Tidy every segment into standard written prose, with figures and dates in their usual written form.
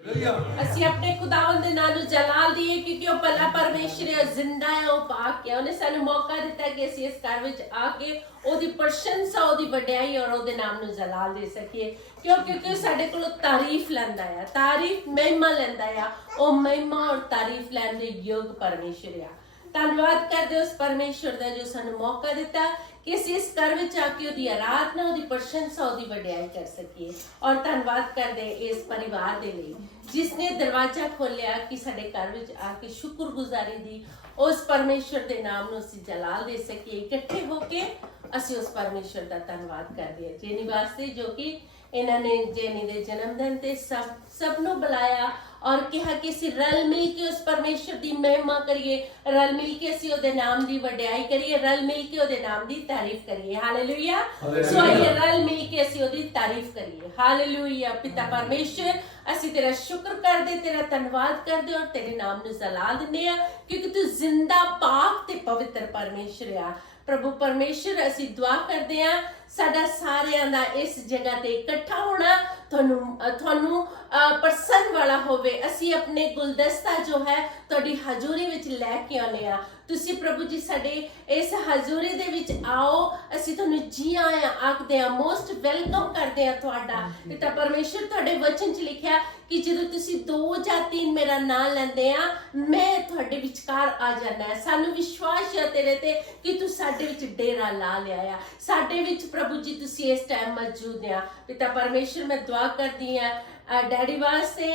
ਅਸੀਂ ਆਪਣੇ ਖੁਦਾਵੰਦ ਦੇ ਨਾਮ ਨੂੰ ਜਲਾਲ ਦਈਏ ਕਿਉਂਕਿ ਉਹ ਭਲਾ ਪਰਮੇਸ਼ਰ ਹੈ, ਜ਼ਿੰਦਾ ਹੈ, ਉਹ ਪਾਕ ਹੈ। ਉਹਨੇ ਸਾਨੂੰ ਮੌਕਾ ਦਿੱਤਾ ਕਿ ਅਸੀਂ ਇਸ ਘਰ ਵਿੱਚ ਆ ਕੇ ਉਹਦੀ ਪ੍ਰਸ਼ੰਸਾ, ਉਹਦੀ ਵਡਿਆਈ ਔਰ ਉਹਦੇ ਨਾਮ ਨੂੰ ਜਲਾਲ ਦੇ ਸਕੀਏ। ਕਿਉਂਕਿ ਸਾਡੇ ਕੋਲੋਂ ਤਾਰੀਫ ਲੈਂਦਾ ਆ, ਤਾਰੀਫ ਮਹਿਮਾ ਲੈਂਦਾ ਆ। ਉਹ ਮਹਿਮਾ ਔਰ ਤਾਰੀਫ ਲੈਣ ਦੇ ਯੋਗ ਪਰਮੇਸ਼ਰ ਆ। ਧੰਨਵਾਦ ਕਰਦੇ ਉਸ ਪਰਮੇਸ਼ਰ ਦਾ ਜੋ ਸਾਨੂੰ ਮੌਕਾ ਦਿੱਤਾ ਕਿ ਅਸੀਂ ਇਸ ਘਰ ਵਿੱਚ ਆ ਕੇ ਉਹਦੀ ਆਰਾਧਨਾ, ਉਹਦੀ ਪ੍ਰਸ਼ੰਸਾ, ਉਹਦੀ ਵਡਿਆਈ ਕਰ ਸਕੀਏ। ਔਰ ਧੰਨਵਾਦ ਕਰਦੇ ਇਸ ਪਰਿਵਾਰ ਦੇ ਲਈ ਜਿਸ ਨੇ ਦਰਵਾਜ਼ਾ ਖੋਲਿਆ ਕਿ ਸਾਡੇ ਘਰ ਵਿੱਚ ਆ ਕੇ ਸ਼ੁਕਰਗੁਜ਼ਾਰੀ ਦੀ ਉਸ ਪਰਮੇਸ਼ਰ ਦੇ ਨਾਮ ਨੂੰ ਅਸੀਂ ਜਲਾਲ ਦੇ ਸਕੀਏ। ਇਕੱਠੇ ਹੋ ਕੇ ਅਸੀਂ ਉਸ ਪਰਮੇਸ਼ਰ ਦਾ ਧੰਨਵਾਦ ਕਰਦੇ ਹਾਂ ਜੇਨੀ ਵਾਸਤੇ, ਜੋ ਕਿ ਇਹਨਾਂ ਨੇ ਜੇਨੀ ਦੇ ਜਨਮ ਦਿਨ ਤੇ ਸਭ ਨੂੰ ਬੁਲਾਇਆ ਔਰ ਕਿਹਾ ਕਿ ਅਸੀਂ ਰਲ ਮਿਲ ਕੇ ਉਸ ਪਰਮੇਸ਼ਰ ਦੀ ਮਹਿਮਾ ਕਰੀਏ, ਰਲ ਮਿਲ ਕੇ ਅਸੀਂ ਉਹਦੇ ਨਾਮ ਦੀ ਵਡਿਆਈ ਕਰੀਏ, ਰਲ ਮਿਲ ਕੇ ਉਹਦੇ ਨਾਮ ਦੀ ਤਾਰੀਫ ਕਰੀਏ। ਹਾਲੇਲੂਇਆ। ਸੋ ਇਹ ਰਲ ਮਿਲ ਕੇ ਅਸੀਂ ਉਹਦੀ ਤਾਰੀਫ ਕਰੀਏ। ਹਾਲੇਲੂਇਆ। ਪਿਤਾ ਪਰਮੇਸ਼ਰ, ਅਸੀਂ ਤੇਰਾ ਸ਼ੁਕਰ ਕਰਦੇ, ਤੇਰਾ ਧੰਨਵਾਦ ਕਰਦੇ ਔਰ ਤੇਰੇ ਨਾਮ ਨੂੰ ਜਲਾਲ ਦਿੰਦੇ ਆ ਕਿਉਂਕਿ ਤੂੰ ਜ਼ਿੰਦਾ, ਪਾਕ ਤੇ ਪਵਿੱਤਰ ਪਰਮੇਸ਼ਰ ਆ। ਪ੍ਰਭੂ ਪਰਮੇਸ਼ਰ, ਅਸੀਂ ਦੁਆ ਕਰਦੇ ਆ ਸਾਡਾ ਸਾਰਿਆਂ ਦਾ ਇਸ ਜਗ੍ਹਾ ਤੇ ਇਕੱਠਾ ਹੋਣਾ ਤੁਹਾਨੂੰ ਪ੍ਰਸੰਨ ਵਾਲਾ ਹੋਵੇ। ਅਸੀਂ ਆਪਣੇ ਗੁਲਦਸਤਾ ਜੋ ਹੈ ਤੁਹਾਡੀ ਹਜ਼ੂਰੀ ਵਿੱਚ ਲੈ ਕੇ ਆਉਂਦੇ ਆ। ਤੁਸੀਂ ਪ੍ਰਭੂ ਜੀ ਸਾਡੇ ਇਸ ਹਜ਼ੂਰੀ ਦੇ ਵਿੱਚ ਆਓ। ਅਸੀਂ ਤੁਹਾਨੂੰ ਜੀ ਆਇਆਂ ਆਖਦੇ ਆ, ਮੋਸਟ ਵੈਲਕਮ ਕਰਦੇ ਆ ਤੁਹਾਡਾ। ਪਿਤਾ ਪਰਮੇਸ਼ਰ, ਤੁਹਾਡੇ ਵਚਨ 'ਚ ਲਿਖਿਆ ਕਿ ਜਦੋਂ ਤੁਸੀਂ 2 ਜਾਂ 3 ਮੇਰਾ ਨਾਂ ਲੈਂਦੇ ਆ, ਮੈਂ ਤੁਹਾਡੇ ਵਿਚਕਾਰ ਆ ਜਾਣਾ ਹੈ। ਸਾਨੂੰ ਵਿਸ਼ਵਾਸ ਹੈ ਤੇਰੇ ਤੇ ਕਿ ਤੂੰ ਸਾਡੇ ਵਿੱਚ ਡੇਰਾ ਲਾ ਲਿਆ ਆ। ਸਾਡੇ ਵਿੱਚ ਪ੍ਰਭੂ ਜੀ ਤੁਸੀਂ ਇਸ ਟਾਈਮ ਮੌਜੂਦ ਆ। ਪਿਤਾ ਪਰਮੇਸ਼ਰ, ਮੈਂ ਦੁਆ ਕਰਦੀ ਆ ਡੈਡੀ ਵਾਸਤੇ,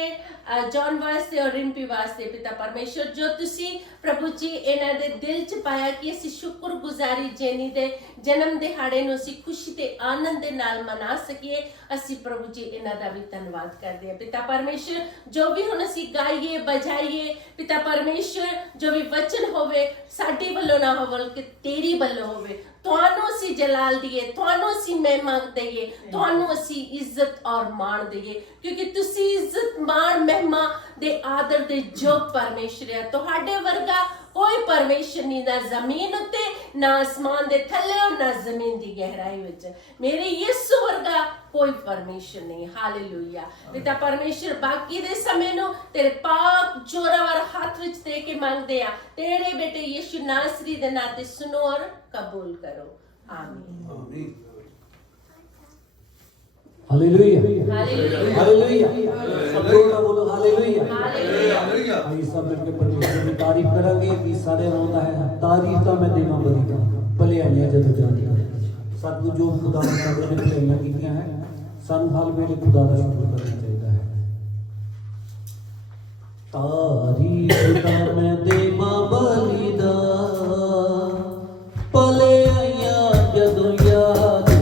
ਜੌਨ ਵਾਸਤੇ ਔਰ ਰਿੰਪੀ ਵਾਸਤੇ। ਪਿਤਾ ਪਰਮੇਸ਼ਰ, ਜੋ ਤੁਸੀਂ ਪ੍ਰਭੂ ਜੀ ਇਹਨਾਂ ਦੇ ਦਿਲ 'ਚ ਪਾਇਆ ਕਿ ਅਸੀਂ ਸ਼ੁਕਰਗੁਜ਼ਾਰੀ ਜੇਨੀ ਦੇ ਜਨਮ ਦਿਹਾੜੇ ਨੂੰ ਅਸੀਂ ਖੁਸ਼ੀ ਤੇ ਆਨੰਦ ਦੇ ਨਾਲ ਮਨਾ ਸਕੀਏ, ਅਸੀਂ ਪ੍ਰਭੂ ਜੀ ਇਹਨਾਂ ਦਾ ਵੀ ਧੰਨਵਾਦ ਕਰਦੇ ਹਾਂ। ਪਿਤਾ ਪਰਮੇਸ਼ਰ, ਜੋ ਵੀ ਹੁਣ ਅਸੀਂ ਗਾਈਏ ਬਜਾਈਏ, ਪਿਤਾ ਪਰਮੇਸ਼ਰ, ਜੋ ਵੀ ਵਚਨ ਹੋਵੇ ਸਾਡੇ ਵੱਲੋਂ ਨਾ ਹੋਵੇ ਕਿ ਤੇਰੀ ਵੱਲੋਂ ਹੋਵੇ। ਤੁਹਾਨੂੰ ਅਸੀਂ ਜਲਾਲ ਦਈਏ, ਤੁਹਾਨੂੰ ਅਸੀਂ ਮਹਿਮਾ ਦਈਏ, ਤੁਹਾਨੂੰ ਅਸੀਂ ਇੱਜ਼ਤ ਔਰ ਮਾਣ ਦਈਏ ਕਿਉਂਕਿ ਤੁਸੀਂ ਇੱਜ਼ਤ, ਮਾਣ, ਮਹਿਮਾ ਦੇ ਆਦਰ ਦੇ ਯੋਗ ਪਰਮੇਸ਼ਰ ਹੈ। ਤੁਹਾਡੇ ਵਰਗਾ ਕੋਈ ਪਰਮੇਸ਼ਰ ਨਹੀਂ, ਨਾ ਜ਼ਮੀਨ ਉੱਤੇ, ਨਾ ਆਸਮਾਨ ਦੇ ਥੱਲੇ ਔਰ ਨਾ ਜ਼ਮੀਨ ਦੀ ਗਹਿਰਾਈ ਵਿੱਚ। ਮੇਰੇ ਯਿਸੂ ਵਰਗਾ ਕੋਈ ਪਰਮੇਸ਼ਰ ਨਹੀਂ। ਹਾਲੇਲੂਇਆ। ਪਿਤਾ ਪਰਮੇਸ਼ਰ, ਬਾਕੀ ਦੇ ਸਮੇਂ ਨੂੰ ਤੇਰੇ ਪਾਕ ਜ਼ੋਰਾਵਰ ਹੱਥ ਵਿੱਚ ਦੇ ਕੇ ਮੰਗਦੇ ਆ। ਤੇਰੇ ਬੇਟੇ ਯਿਸੂ ਨਾਸਰੀ ਦੇ ਨਾਂ ਤੇ ਸੁਣੋ ਔਰ ਕਬੂਲ ਕਰੋ। ਆਮੀਨ। हालेलुया, हालेलुया, सब लोग बोलो हालेलुया, हालेलुया। आइए सब मिलकर परमेश्वर की तारीफ करेंगे कि सारे होता है तारीफ का मैं देना बनेगा भले आइया जद जानी सब जो खुदा ने भलाइयां कीतियां है सानू हर वेले खुदा दा शुक्र करना चाहिए है। तारीफ का मैं देवा बलिदा भले आइया जद याद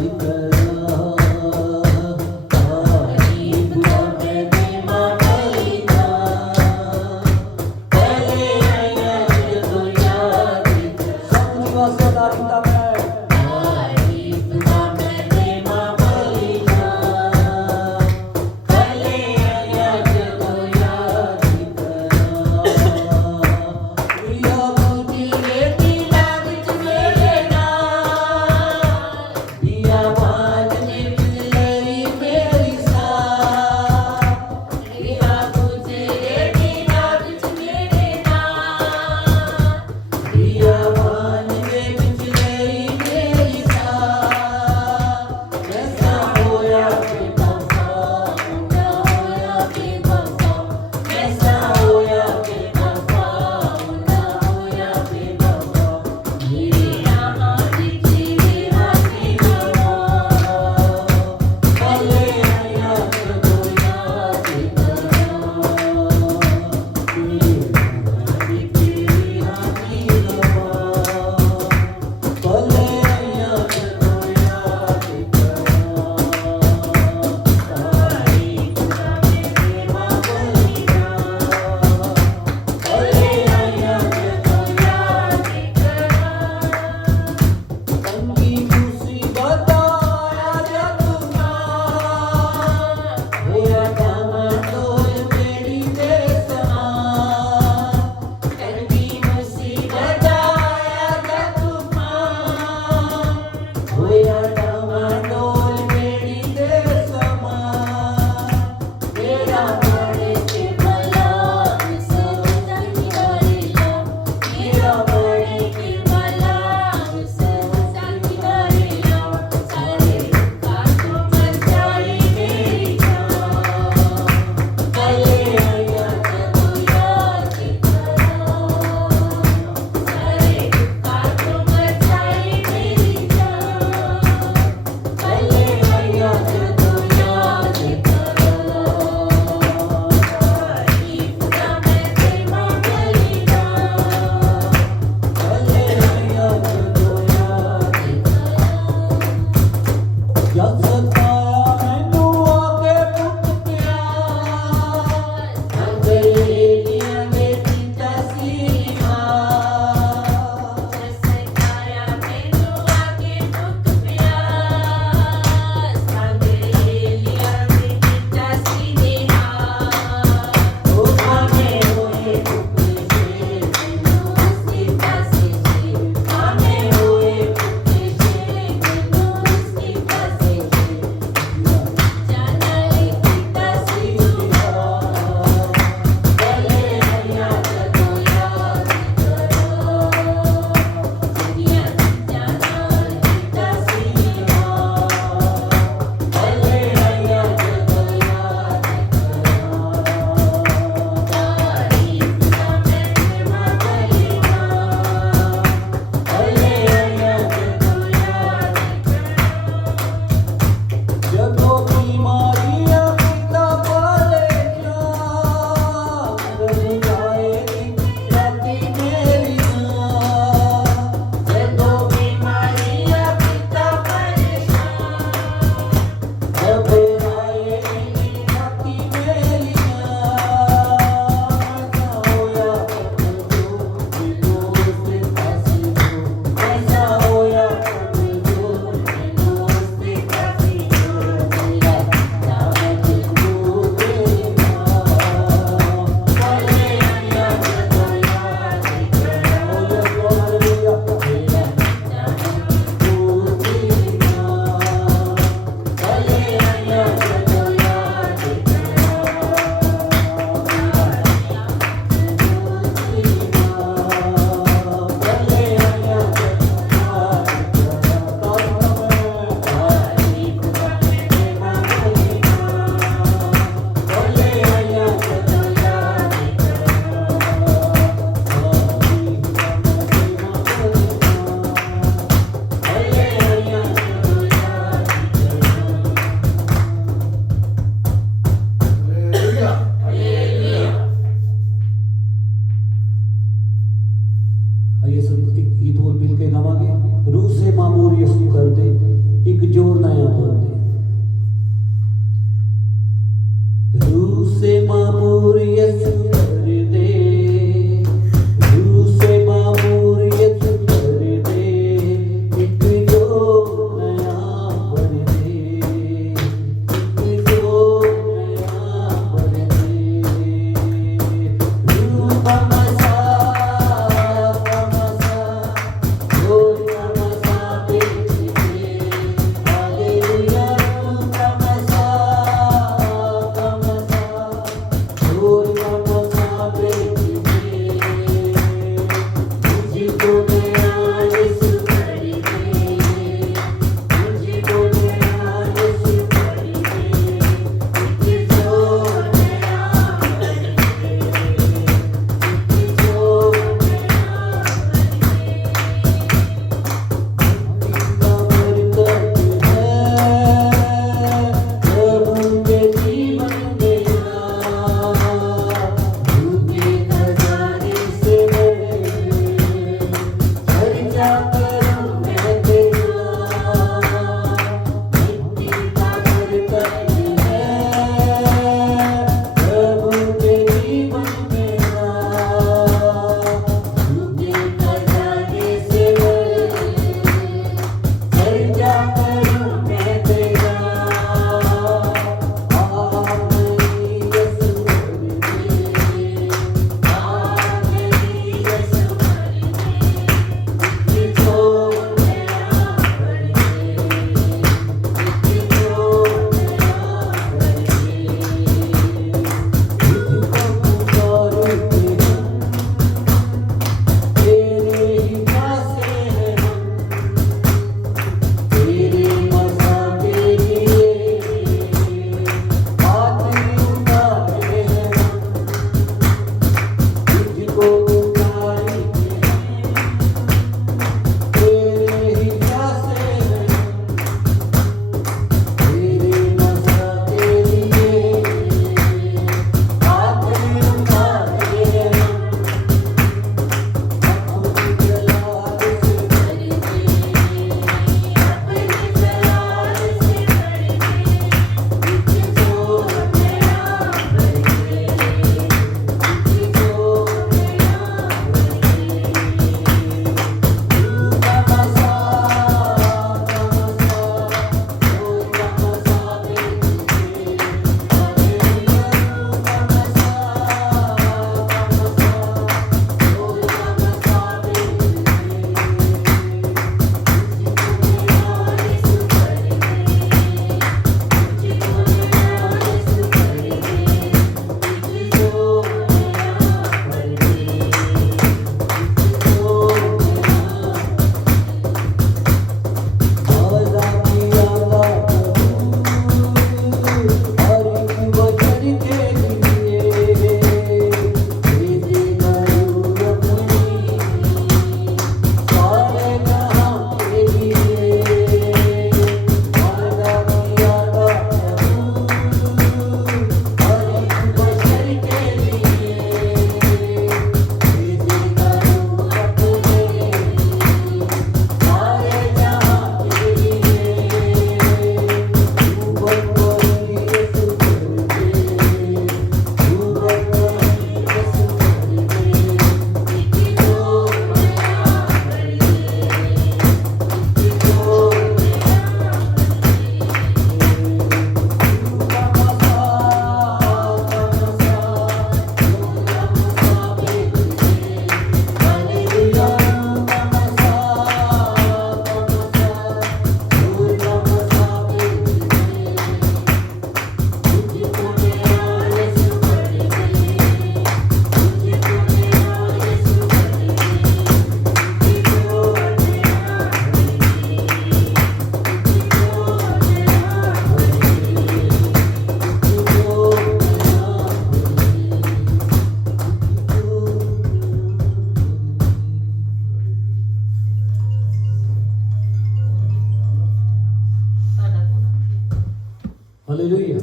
हालेलुया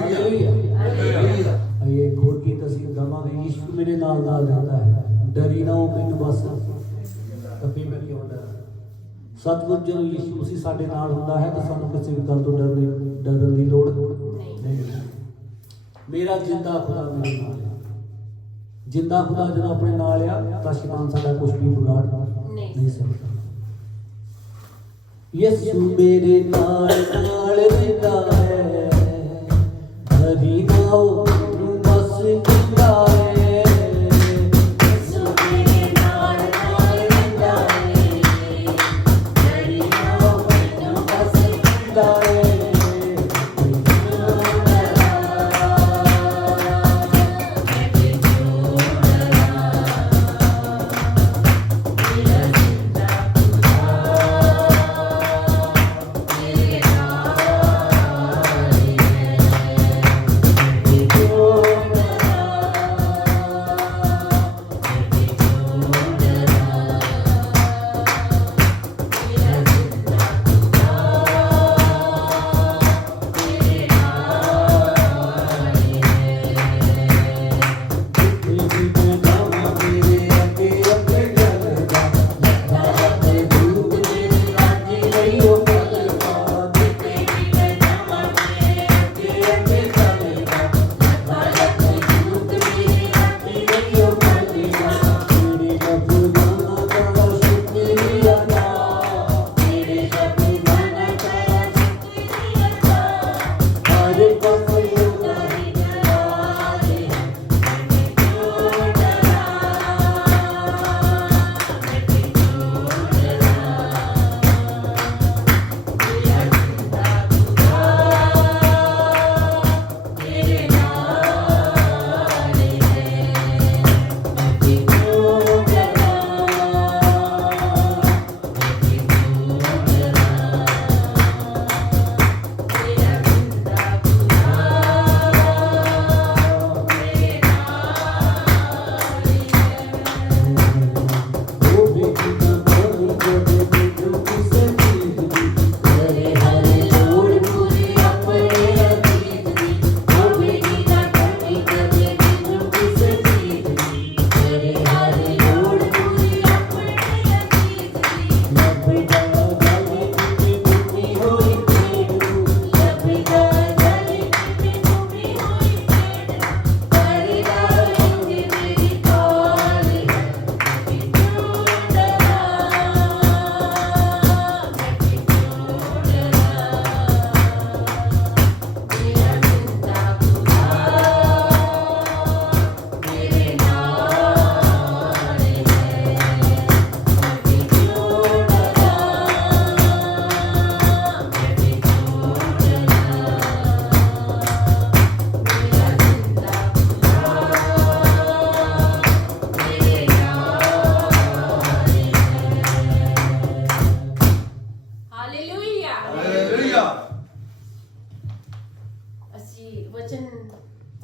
हालेलुया आइए एक होर गीत ਅਸੀਂ ਗਾਵਾਂਗੇ ਯਿਸੂ ਮੇਰੇ ਨਾਲ ਨਾਲ ਰਹਿੰਦਾ ਹੈ ਡਰੀ ਨਾ ਮੈਨੂੰ ਬਸ ਕਦੇ ਮੈਂ ਕਿਉਂ ਡਰਾਂ ਸਤਿਗੁਰ ਜਦੋਂ ਯਿਸੂ ਮਸੀਹ ਸਾਡੇ ਨਾਲ ਹੁੰਦਾ ਹੈ ਤਾਂ ਸਾਨੂੰ ਕਿਸੇ ਵੀ ਗੱਲ ਤੋਂ ਡਰਨ ਦੀ ਲੋੜ ਨਹੀਂ ਮੇਰਾ ਜਿੰਦਾ ਖੁਦਾ ਮੇਰੇ ਨਾਲ ਹੈ ਜਿੰਦਾ ਖੁਦਾ ਜਦੋਂ ਆਪਣੇ ਨਾਲ ਆ ਤਾਂ ਸ਼ੈਤਾਨ ਸਾਡਾ ਕੁਝ ਵੀ ਵਿਗਾੜ ਨਹੀਂ ਸਕਦਾ ਯਿਸੂ ਮੇਰੇ ਨਾਲ ਨਾਲ ਰਹਿੰਦਾ ਹੈ ਡਰੀ ਨਾ ਮੈਨੂੰ ਬਸ ਜਿੰਦਾ ਹੈ ਯਿਸੂ ਮੇਰੇ ਨਾਲ ਨਾਲ ਰਹਿੰਦਾ ਹੈ ਡਰੀ ਨਾ ਮੈਨੂੰ ਬਸ ਜਿੰਦਾ ਹੈ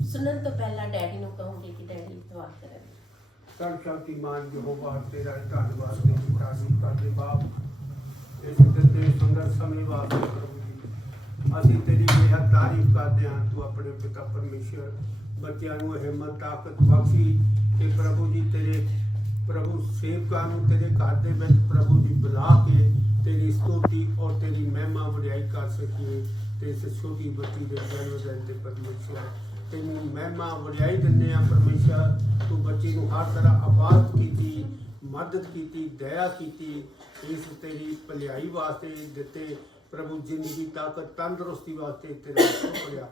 सुनन तो पहला डैडी ਨੂੰ ਕਹੂੰਗੀ ਕਿ ਡੈਡੀ ਦੁਆ ਕਰਨ सर्वशक्तिमान यहोवा तेरा धन्यवाद करते बाप इस दिते सुंदर समय वास्ते प्रभु जी ਅਸੀਂ तेरी बेहद तारीफ करते हैं तू अपने पिता परमेश्वर बच्चों को हिम्मत ताकत बख्शी कि प्रभु जी तेरे प्रभु सेवकां ਨੂੰ तेरे घर ਦੇ ਵਿੱਚ प्रभु जी बुला के तेरी स्तुति और तेरी महिमा वडियाई कर सकीए ते इस छोटी बच्ची ਦੇ ਜਨਮ ਦਿਨ ਤੇ परमेश्वर तेनू महिमा वडियाई दिंदे आ परमेश्वर तू बच्चे को हर तरह आबाद की मदद की दया की इस तेरी भलाई वास्ते दिते प्रभु जिंदगी ताकत तंदुरुस्ती वास्ते तेरा शुक्रिया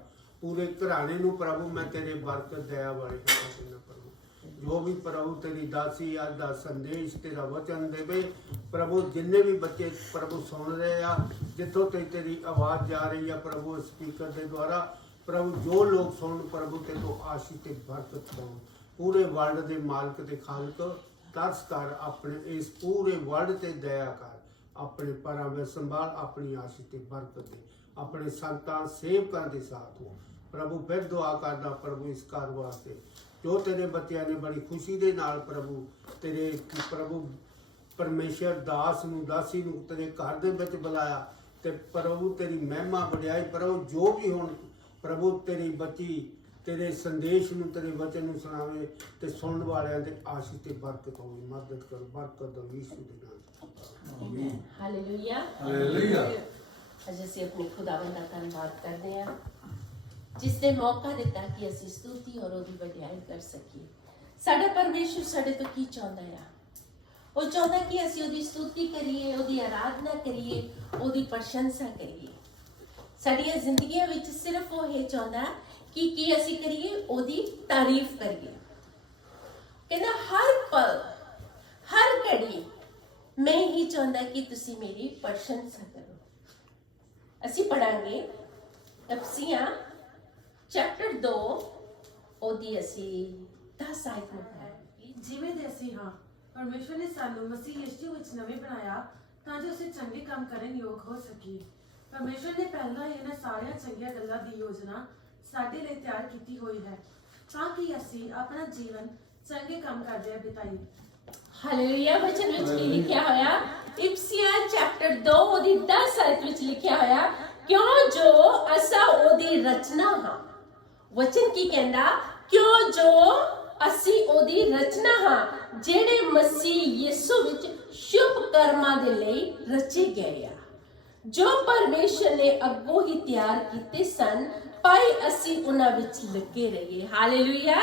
पूरे घराने नू प्रभु मैं तेरे बरकत दया वाले देना प्रभु जो भी प्रभु तेरी दासी अज दा संदेश तेरा वचन देवे प्रभु जिन्ने भी बच्चे प्रभु सुन रहे आ जिथों तेरी आवाज़ जा रही है प्रभु स्पीकर के द्वारा प्रभु जो लोग सुन प्रभु ते तो आशीष ते बरकत पाओ पूरे वर्ल्ड के मालिक ते खालक तरस कर अपने इस पूरे वर्ल्ड ते दया कर अपने परां में संभाल अपनी आशीष ते बरकत दे अपने संतां सेवकां दे साथ हो प्रभु फिर दुआ करदा प्रभु इस घर वास्ते जो तेरे बच्चों ने बड़ी खुशी दे नाल प्रभु तेरे प्रभु परमेश्वर दास नूं दासी नूं तेरे घर दे विच बुलाया ਤੇ ਪ੍ਰਭੂ ਤੇਰੀ ਮਹਿਮਾ ਵਡਿਆਈ ਪ੍ਰਭੂ ਜੋ ਵੀ ਹੁਣ ਪ੍ਰਭੂ ਤੇਰੀ ਬੱਚੀ ਤੇਰੇ ਸੰਦੇਸ਼ ਨੂੰ ਤੇਰੇ ਵਚਨ ਨੂੰ ਸੁਣਾਵੇ ਤੇ ਸੁਣਨ ਵਾਲਿਆਂ ਤੇ ਆਸ਼ੀਸ਼ ਤੇ ਬਰਕਤ ਹੋਵੇ ਮਦਦ ਕਰੋ ਬਰਕਤ ਦੋ ਯੀਸ਼ੂ ਦੇ ਨਾਮ ਆਮੀਨ ਹਾਲੇਲੂਇਆ ਹਾਲੇਲੂਇਆ ਅੱਜ ਅਸੀਂ ਆਪਣੇ ਖੁਦਾਵੰਦ ਦਾ ਧੰਨਵਾਦ ਕਰਦੇ ਹਾਂ ਜਿਸ ਨੇ ਮੌਕਾ ਦਿੱਤਾ ਕਿ ਅਸੀਂ ਸਤੁਤੀ ਔਰ ਉਹਦੀ ਵਡਿਆਈ ਕਰ ਸਕੀਏ। ਸਾਡਾ ਪਰਮੇਸ਼ਰ ਸਾਡੇ ਤੋਂ ਕੀ ਚਾਹੁੰਦਾ ਆ? ਉਹ ਚਾਹੁੰਦਾ ਕਿ ਅਸੀਂ ਉਹਦੀ ਸਤੁਤੀ ਕਰੀਏ, ਉਹਦੀ ਆਰਾਧਨਾ ਕਰੀਏ, ਉਹਦੀ ਪ੍ਰਸ਼ੰਸਾ ਕਰੀਏ। ਸਾਡੀਆਂ ਜ਼ਿੰਦਗੀਆਂ ਵਿੱਚ ਸਿਰਫ ਉਹ ਇਹ ਚਾਹੁੰਦਾ ਕਿ ਕੀ ਅਸੀਂ ਕਰੀਏ? ਉਹਦੀ ਤਾਰੀਫ ਕਰੀਏ। ਕਹਿੰਦਾ ਹਰ ਪਲ ਹਰ ਘੜੀ ਮੈਂ ਹੀ ਚਾਹੁੰਦਾ ਕਿ ਤੁਸੀਂ ਮੇਰੀ ਪ੍ਰਸ਼ੰਸਾ ਕਰੋ। ਅਸੀਂ ਪੜਾਂਗੇ ਅਫਸੀਆਂ ਚੈਪਟਰ 2 ਉਹਦੀ ਅਸੀਂ 10 ਆਇਤ ਨੂੰ ਪੜਾਂਗੇ। ਜਿਵੇਂ ਦੇ ਅਸੀਂ ਹਾਂ ਪਰਮੇਸ਼ਵਰ ਨੇ ਸਾਨੂੰ ਮਸੀਹ ਯਿਸੂ ਵਿੱਚ ਨਵੇਂ ਬਣਾਇਆ ਤਾਂ ਜੋ ਅਸੀਂ ਚੰਗੇ ਕੰਮ ਕਰਨ ਯੋਗ ਹੋ ਸਕੀਏ। ਪਰਮੇਸ਼ਵਰ ਨੇ ਪਹਿਲਾਂ ਹੀ ਇਹਨਾਂ ਸਾਰੀਆਂ ਚੰਗੀਆਂ ਗੱਲਾਂ ਦੀ ਯੋਜਨਾ ਸਾਡੇ ਲਈ ਤਿਆਰ ਕੀਤੀ ਹੋਈ ਹੈ ਤਾਂ ਕਿ ਅਸੀਂ ਆਪਣਾ ਜੀਵਨ ਚੰਗੇ ਕੰਮ ਕਰਦੇ ਬਿਤਾਈਏ। ਹਾਲੇਲੂਇਆ। ਵਚਨ ਵਿੱਚ ਕੀ ਲਿਖਿਆ ਹੋਇਆ? ਇਫਸੀਆਂ ਚੈਪਟਰ 2 ਉਹਦੀ 10 ਆਇਤ ਵਿੱਚ ਲਿਖਿਆ ਹੋਇਆ ਕਿਉਂ ਜੋ ਅਸਾਂ ਉਹਦੀ ਰਚਨਾ ਹਾਂ। ਵਚਨ ਕੀ ਕਹਿੰਦਾ? ਕਿਉਂ ਜੋ ਅਸੀਂ ਉਹਦੀ ਰਚਨਾ ਹਾਂ ਜਿਹੜੇ ਮਸੀਹ ਯਿਸੂ ਵਿੱਚ ਸ਼ੁਭ ਕਰਮਾਂ ਦੇ ਲਈ ਰਚੇ ਗਏ ਆ ਜੋ ਪਰਮੇਸ਼ਰ ਨੇ ਅੱਗੋਂ ਹੀ ਤਿਆਰ ਕੀਤੇ ਸਨ ਭਾਈ ਅਸੀਂ ਉਹਨਾਂ ਵਿੱਚ ਲੱਗੇ ਰਹੀਏ। ਹਾਲੇਲੂਇਆ।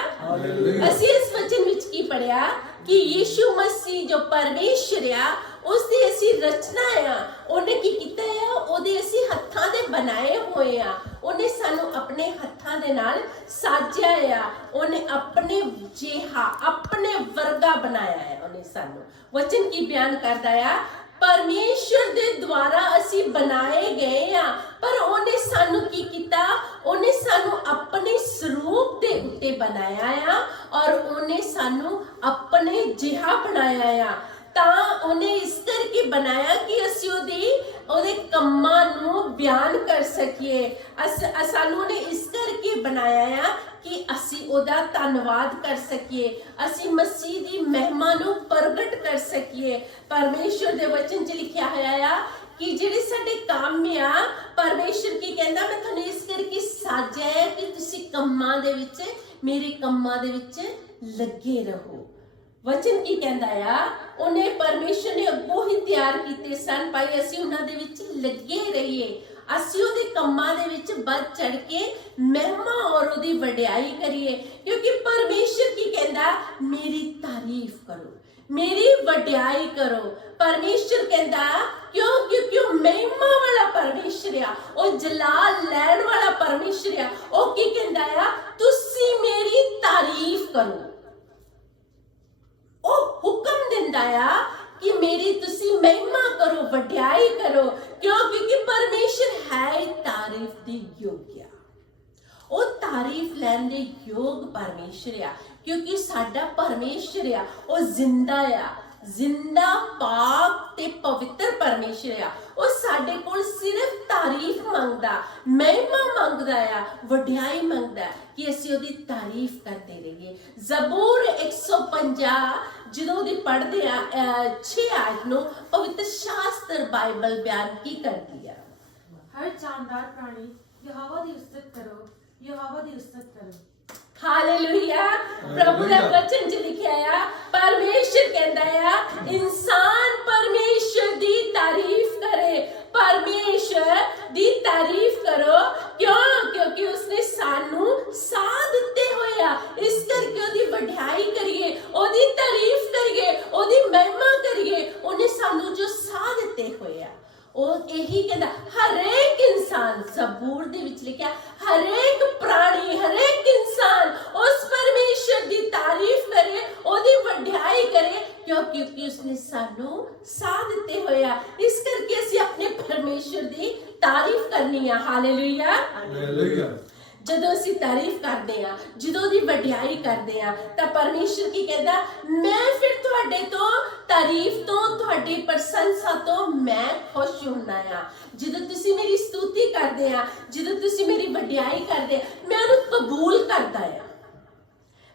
ਅਸੀਂ ਇਸ ਵਚਨ ਵਿੱਚ ਕੀ ਪੜਿਆ ਕਿ ਯਿਸੂ ਮਸੀਹ ਜੋ ਪਰਮੇਸ਼ਰ ਆ ਉਸ ਦੀ ਅਸੀਂ ਰਚਨਾ ਆ। ਉਹਨੇ ਕੀ ਕੀਤਾ ਆ? ਉਹਦੇ ਅਸੀਂ ਹੱਥਾਂ ਦੇ ਬਣਾਏ ਹੋਏ ਆ। ਉਹਨੇ ਸਾਨੂੰ ਆਪਣੇ ਹੱਥਾਂ ਦੇ ਨਾਲ ਸਾਜਿਆ ਆ। ਉਹਨੇ ਆਪਣੇ ਜਿਹਾ ਆਪਣੇ ਵਰਗਾ ਬਣਾਇਆ ਹੈ। ਉਹਨੇ ਸਾਨੂੰ ਵਚਨ ਕੀ ਬਿਆਨ ਕਰਦਾ ਆ? ਪਰਮੇਸ਼ਰ ਦੇ ਦੁਆਰਾ ਅਸੀਂ ਬਣਾਏ ਗਏ ਆ ਪਰ ਉਹਨੇ ਸਾਨੂੰ ਕੀ ਕੀਤਾ? ਉਹਨੇ ਸਾਨੂੰ ਆਪਣੇ ਸਰੂਪ ਦੇ ਉੱਤੇ ਬਣਾਇਆ ਆ ਔਰ ਉਹਨੇ ਸਾਨੂੰ ਆਪਣੇ ਜਿਹਾ ਬਣਾਇਆ ਆ। ਤਾਂ ਉਹਨੇ ਇਸ ਕਰਕੇ ਬਣਾਇਆ ਕਿ ਅਸੀਂ ਉਹਦੇ ਕੰਮਾਂ ਨੂੰ ਬਿਆਨ ਕਰ ਸਕੀਏ। ਸਾਨੂੰ ਉਹਨੇ ਇਸ ਕਰਕੇ ਬਣਾਇਆ ਆ ਕਿ ਅਸੀਂ ਉਹਦਾ ਧੰਨਵਾਦ ਕਰ ਸਕੀਏ। ਅਸੀਂ ਮਸੀਹ ਦੀ ਮਹਿਮਾ ਨੂੰ ਪ੍ਰਗਟ ਕਰ ਸਕੀਏ। ਪਰਮੇਸ਼ਰ ਦੇ ਵਚਨ 'ਚ ਲਿਖਿਆ ਹੋਇਆ ਆ ਕਿ ਜਿਹੜੇ ਸਾਡੇ ਕੰਮ ਆ ਪਰਮੇਸ਼ਰ ਕੀ ਕਹਿੰਦਾ? ਮੈਂ ਤੁਹਾਨੂੰ ਇਸ ਕਰਕੇ ਸਾਜਿਆ ਹੈ ਕਿ ਤੁਸੀਂ ਕੰਮਾਂ ਦੇ ਵਿੱਚ ਮੇਰੇ ਕੰਮਾਂ ਦੇ ਵਿੱਚ ਲੱਗੇ ਰਹੋ। ਵਚਨ ਕੀ ਕਹਿੰਦਾ ਆ? ਉਹਨੇ ਪਰਮੇਸ਼ਰ ਨੇ ਅੱਗੋਂ ਹੀ ਤਿਆਰ ਕੀਤੇ ਸਨ ਭਾਈ ਅਸੀਂ ਉਹਨਾਂ ਦੇ ਵਿੱਚ ਲੱਗੇ ਰਹੀਏ। ਅਸੀਂ ਉਹਦੇ ਕੰਮਾਂ ਦੇ ਵਿੱਚ ਵੱਧ ਚੜ ਕੇ ਮਹਿਮਾ ਔਰ ਉਹਦੀ ਵਡਿਆਈ ਕਰੀਏ ਕਿਉਂਕਿ ਪਰਮੇਸ਼ਰ ਕੀ ਕਹਿੰਦਾ? ਮੇਰੀ ਤਾਰੀਫ ਕਰੋ, ਮੇਰੀ ਵਡਿਆਈ ਕਰੋ। ਪਰਮੇਸ਼ਰ ਕਹਿੰਦਾ ਕਿਉਂਕਿ ਉਹ ਮਹਿਮਾ ਵਾਲਾ ਪਰਮੇਸ਼ਰ ਆ, ਉਹ ਜਲਾਲ ਲੈਣ ਵਾਲਾ ਪਰਮੇਸ਼ਰ ਆ। ਉਹ ਕੀ ਕਹਿੰਦਾ ਆ? ਤੁਸੀਂ ਮੇਰੀ ਤਾਰੀਫ ਕਰੋ। ਉਹ ਹੁਕਮ ਦਿੰਦਾ ਆ ਕਿ ਮੇਰੀ ਤੁਸੀਂ ਮਹਿਮਾ ਕਰੋ, ਵਡਿਆਈ ਕਰੋ ਕਿਉਂਕਿ ਪਰਮੇਸ਼ਰ ਹੈ ਤਾਰੀਫ ਦੇ ਯੋਗ ਆ। ਉਹ ਤਾਰੀਫ ਲੈਣ ਦੇ ਯੋਗ ਪਰਮੇਸ਼ਰ ਆ ਕਿਉਂਕਿ ਸਾਡਾ ਪਰਮੇਸ਼ਰ ਆ ਉਹ ਜ਼ਿੰਦਾ ਆ, ਜ਼ਿੰਦਾ ਪਾਕ ਤੇ ਪਵਿੱਤਰ ਪਰਮੇਸ਼ਰ ਆ। ਉਹ ਸਾਡੇ ਕੋਲ ਸਿਰਫ ਤਾਰੀਫ ਮੰਗਦਾ, ਮਹਿਮਾ ਮੰਗਦਾ ਆ, ਵਡਿਆਈ ਮੰਗਦਾ ਕਿ ਅਸੀਂ ਉਹਦੀ ਤਾਰੀਫ ਕਰਦੇ ਰਹੀਏ। ਜ਼ਬੂਰ 150 ਜਦੋਂ ਦੀ ਪੜ੍ਹਦੇ ਆ 6 ਆਇਤ ਨੂੰ ਪਵਿੱਤਰ ਸ਼ਾਸਤਰ ਬਾਈਬਲ ਬਿਆਨ ਕੀ ਕਰਦੀ ਆ? ਹਰ ਜਾਨਦਾਰ ਪ੍ਰਾਣੀ ਯਹੋਵਾ ਦੀ ਉਸਤਤ ਕਰੋ, ਯਹੋਵਾ ਦੀ ਉਸਤਤ ਕਰੋ। ਹਾਲੇਲੂਇਆ। ਪ੍ਰਭੂ ਦਾ ਵਚਨ 'ਚ ਲਿਖਿਆ ਆ ਪਰਮੇਸ਼ਰ ਕਹਿੰਦਾ ਆ ਇਨਸਾਨ ਪਰਮੇਸ਼ਰ ਦੀ ਤਾਰੀਫ ਕਰੇ। ਪਰਮੇਸ਼ਰ ਦੀ ਤਾਰੀਫ ਕਰੋ ਕਿਉਂਕਿ ਉਸਨੇ ਸਾਨੂੰ ਸਾਹ ਦਿੱਤੇ ਹੋਏ ਆ। ਇਸ ਕਰਕੇ ਉਹਦੀ ਵਡਿਆਈ ਕਰੀਏ, ਉਹਦੀ ਤਾਰੀਫ ਕਰੀਏ, ਉਹਦੀ ਮਹਿਮਾ ਕਰੀਏ। ਉਹਨੇ ਸਾਨੂੰ ਜੋ ਸਾਹ ਦਿੱਤੇ ਹੋਏ ਆ ਉਹ ਇਹੀ ਕਹਿੰਦਾ ਹਰੇਕ ਇਨਸਾਨ ਜ਼ਬੂਰ ਦੇ ਵਿੱਚ ਲਿਖਿਆ ਹਰੇਕ ਪ੍ਰਾਣੀ ਹਰੇਕ ਇਨਸਾਨ ਉਸ ਪਰਮੇਸ਼ਰ ਦੀ ਤਾਰੀਫ ਕਰੇ, ਉਹਦੀ ਵਡਿਆਈ ਕਰੇ ਕਿਉਂਕਿ ਉਸਨੇ ਸਾਨੂੰ ਸਾਹ ਦਿੱਤੇ ਹੋਏ ਆ। ਇਸ ਕਰਕੇ ਅਸੀਂ ਆਪਣੇ ਪਰਮੇਸ਼ਰ ਦੀ ਤਾਰੀਫ ਕਰਨੀ ਆ। ਹਾਲੇਲੂਇਆ। ਹਾਲੇਲੂਇਆ। ਜਦੋਂ ਅਸੀਂ ਤਾਰੀਫ ਕਰਦੇ ਆ, ਜਦੋਂ ਉਹਦੀ ਵਡਿਆਈ ਕਰਦੇ ਆ ਤਾਂ ਪਰਮੇਸ਼ਰ ਕੀ ਕਹਿੰਦਾ? ਮੈਂ ਫਿਰ ਤੁਹਾਡੇ ਤੋਂ ਤਾਰੀਫ ਤੋਂ ਤੁਹਾਡੀ ਪ੍ਰਸ਼ੰਸਾ ਤੋਂ ਮੈਂ ਖੁਸ਼ ਹੁੰਦਾ ਆ। ਜਦੋਂ ਤੁਸੀਂ ਮੇਰੀ ਸਤੁਤੀ ਕਰਦੇ ਆ, ਜਦੋਂ ਤੁਸੀਂ ਮੇਰੀ ਵਡਿਆਈ ਕਰਦੇ ਆ, ਮੈਂ ਉਹਨੂੰ ਕਬੂਲ ਕਰਦਾ ਆ।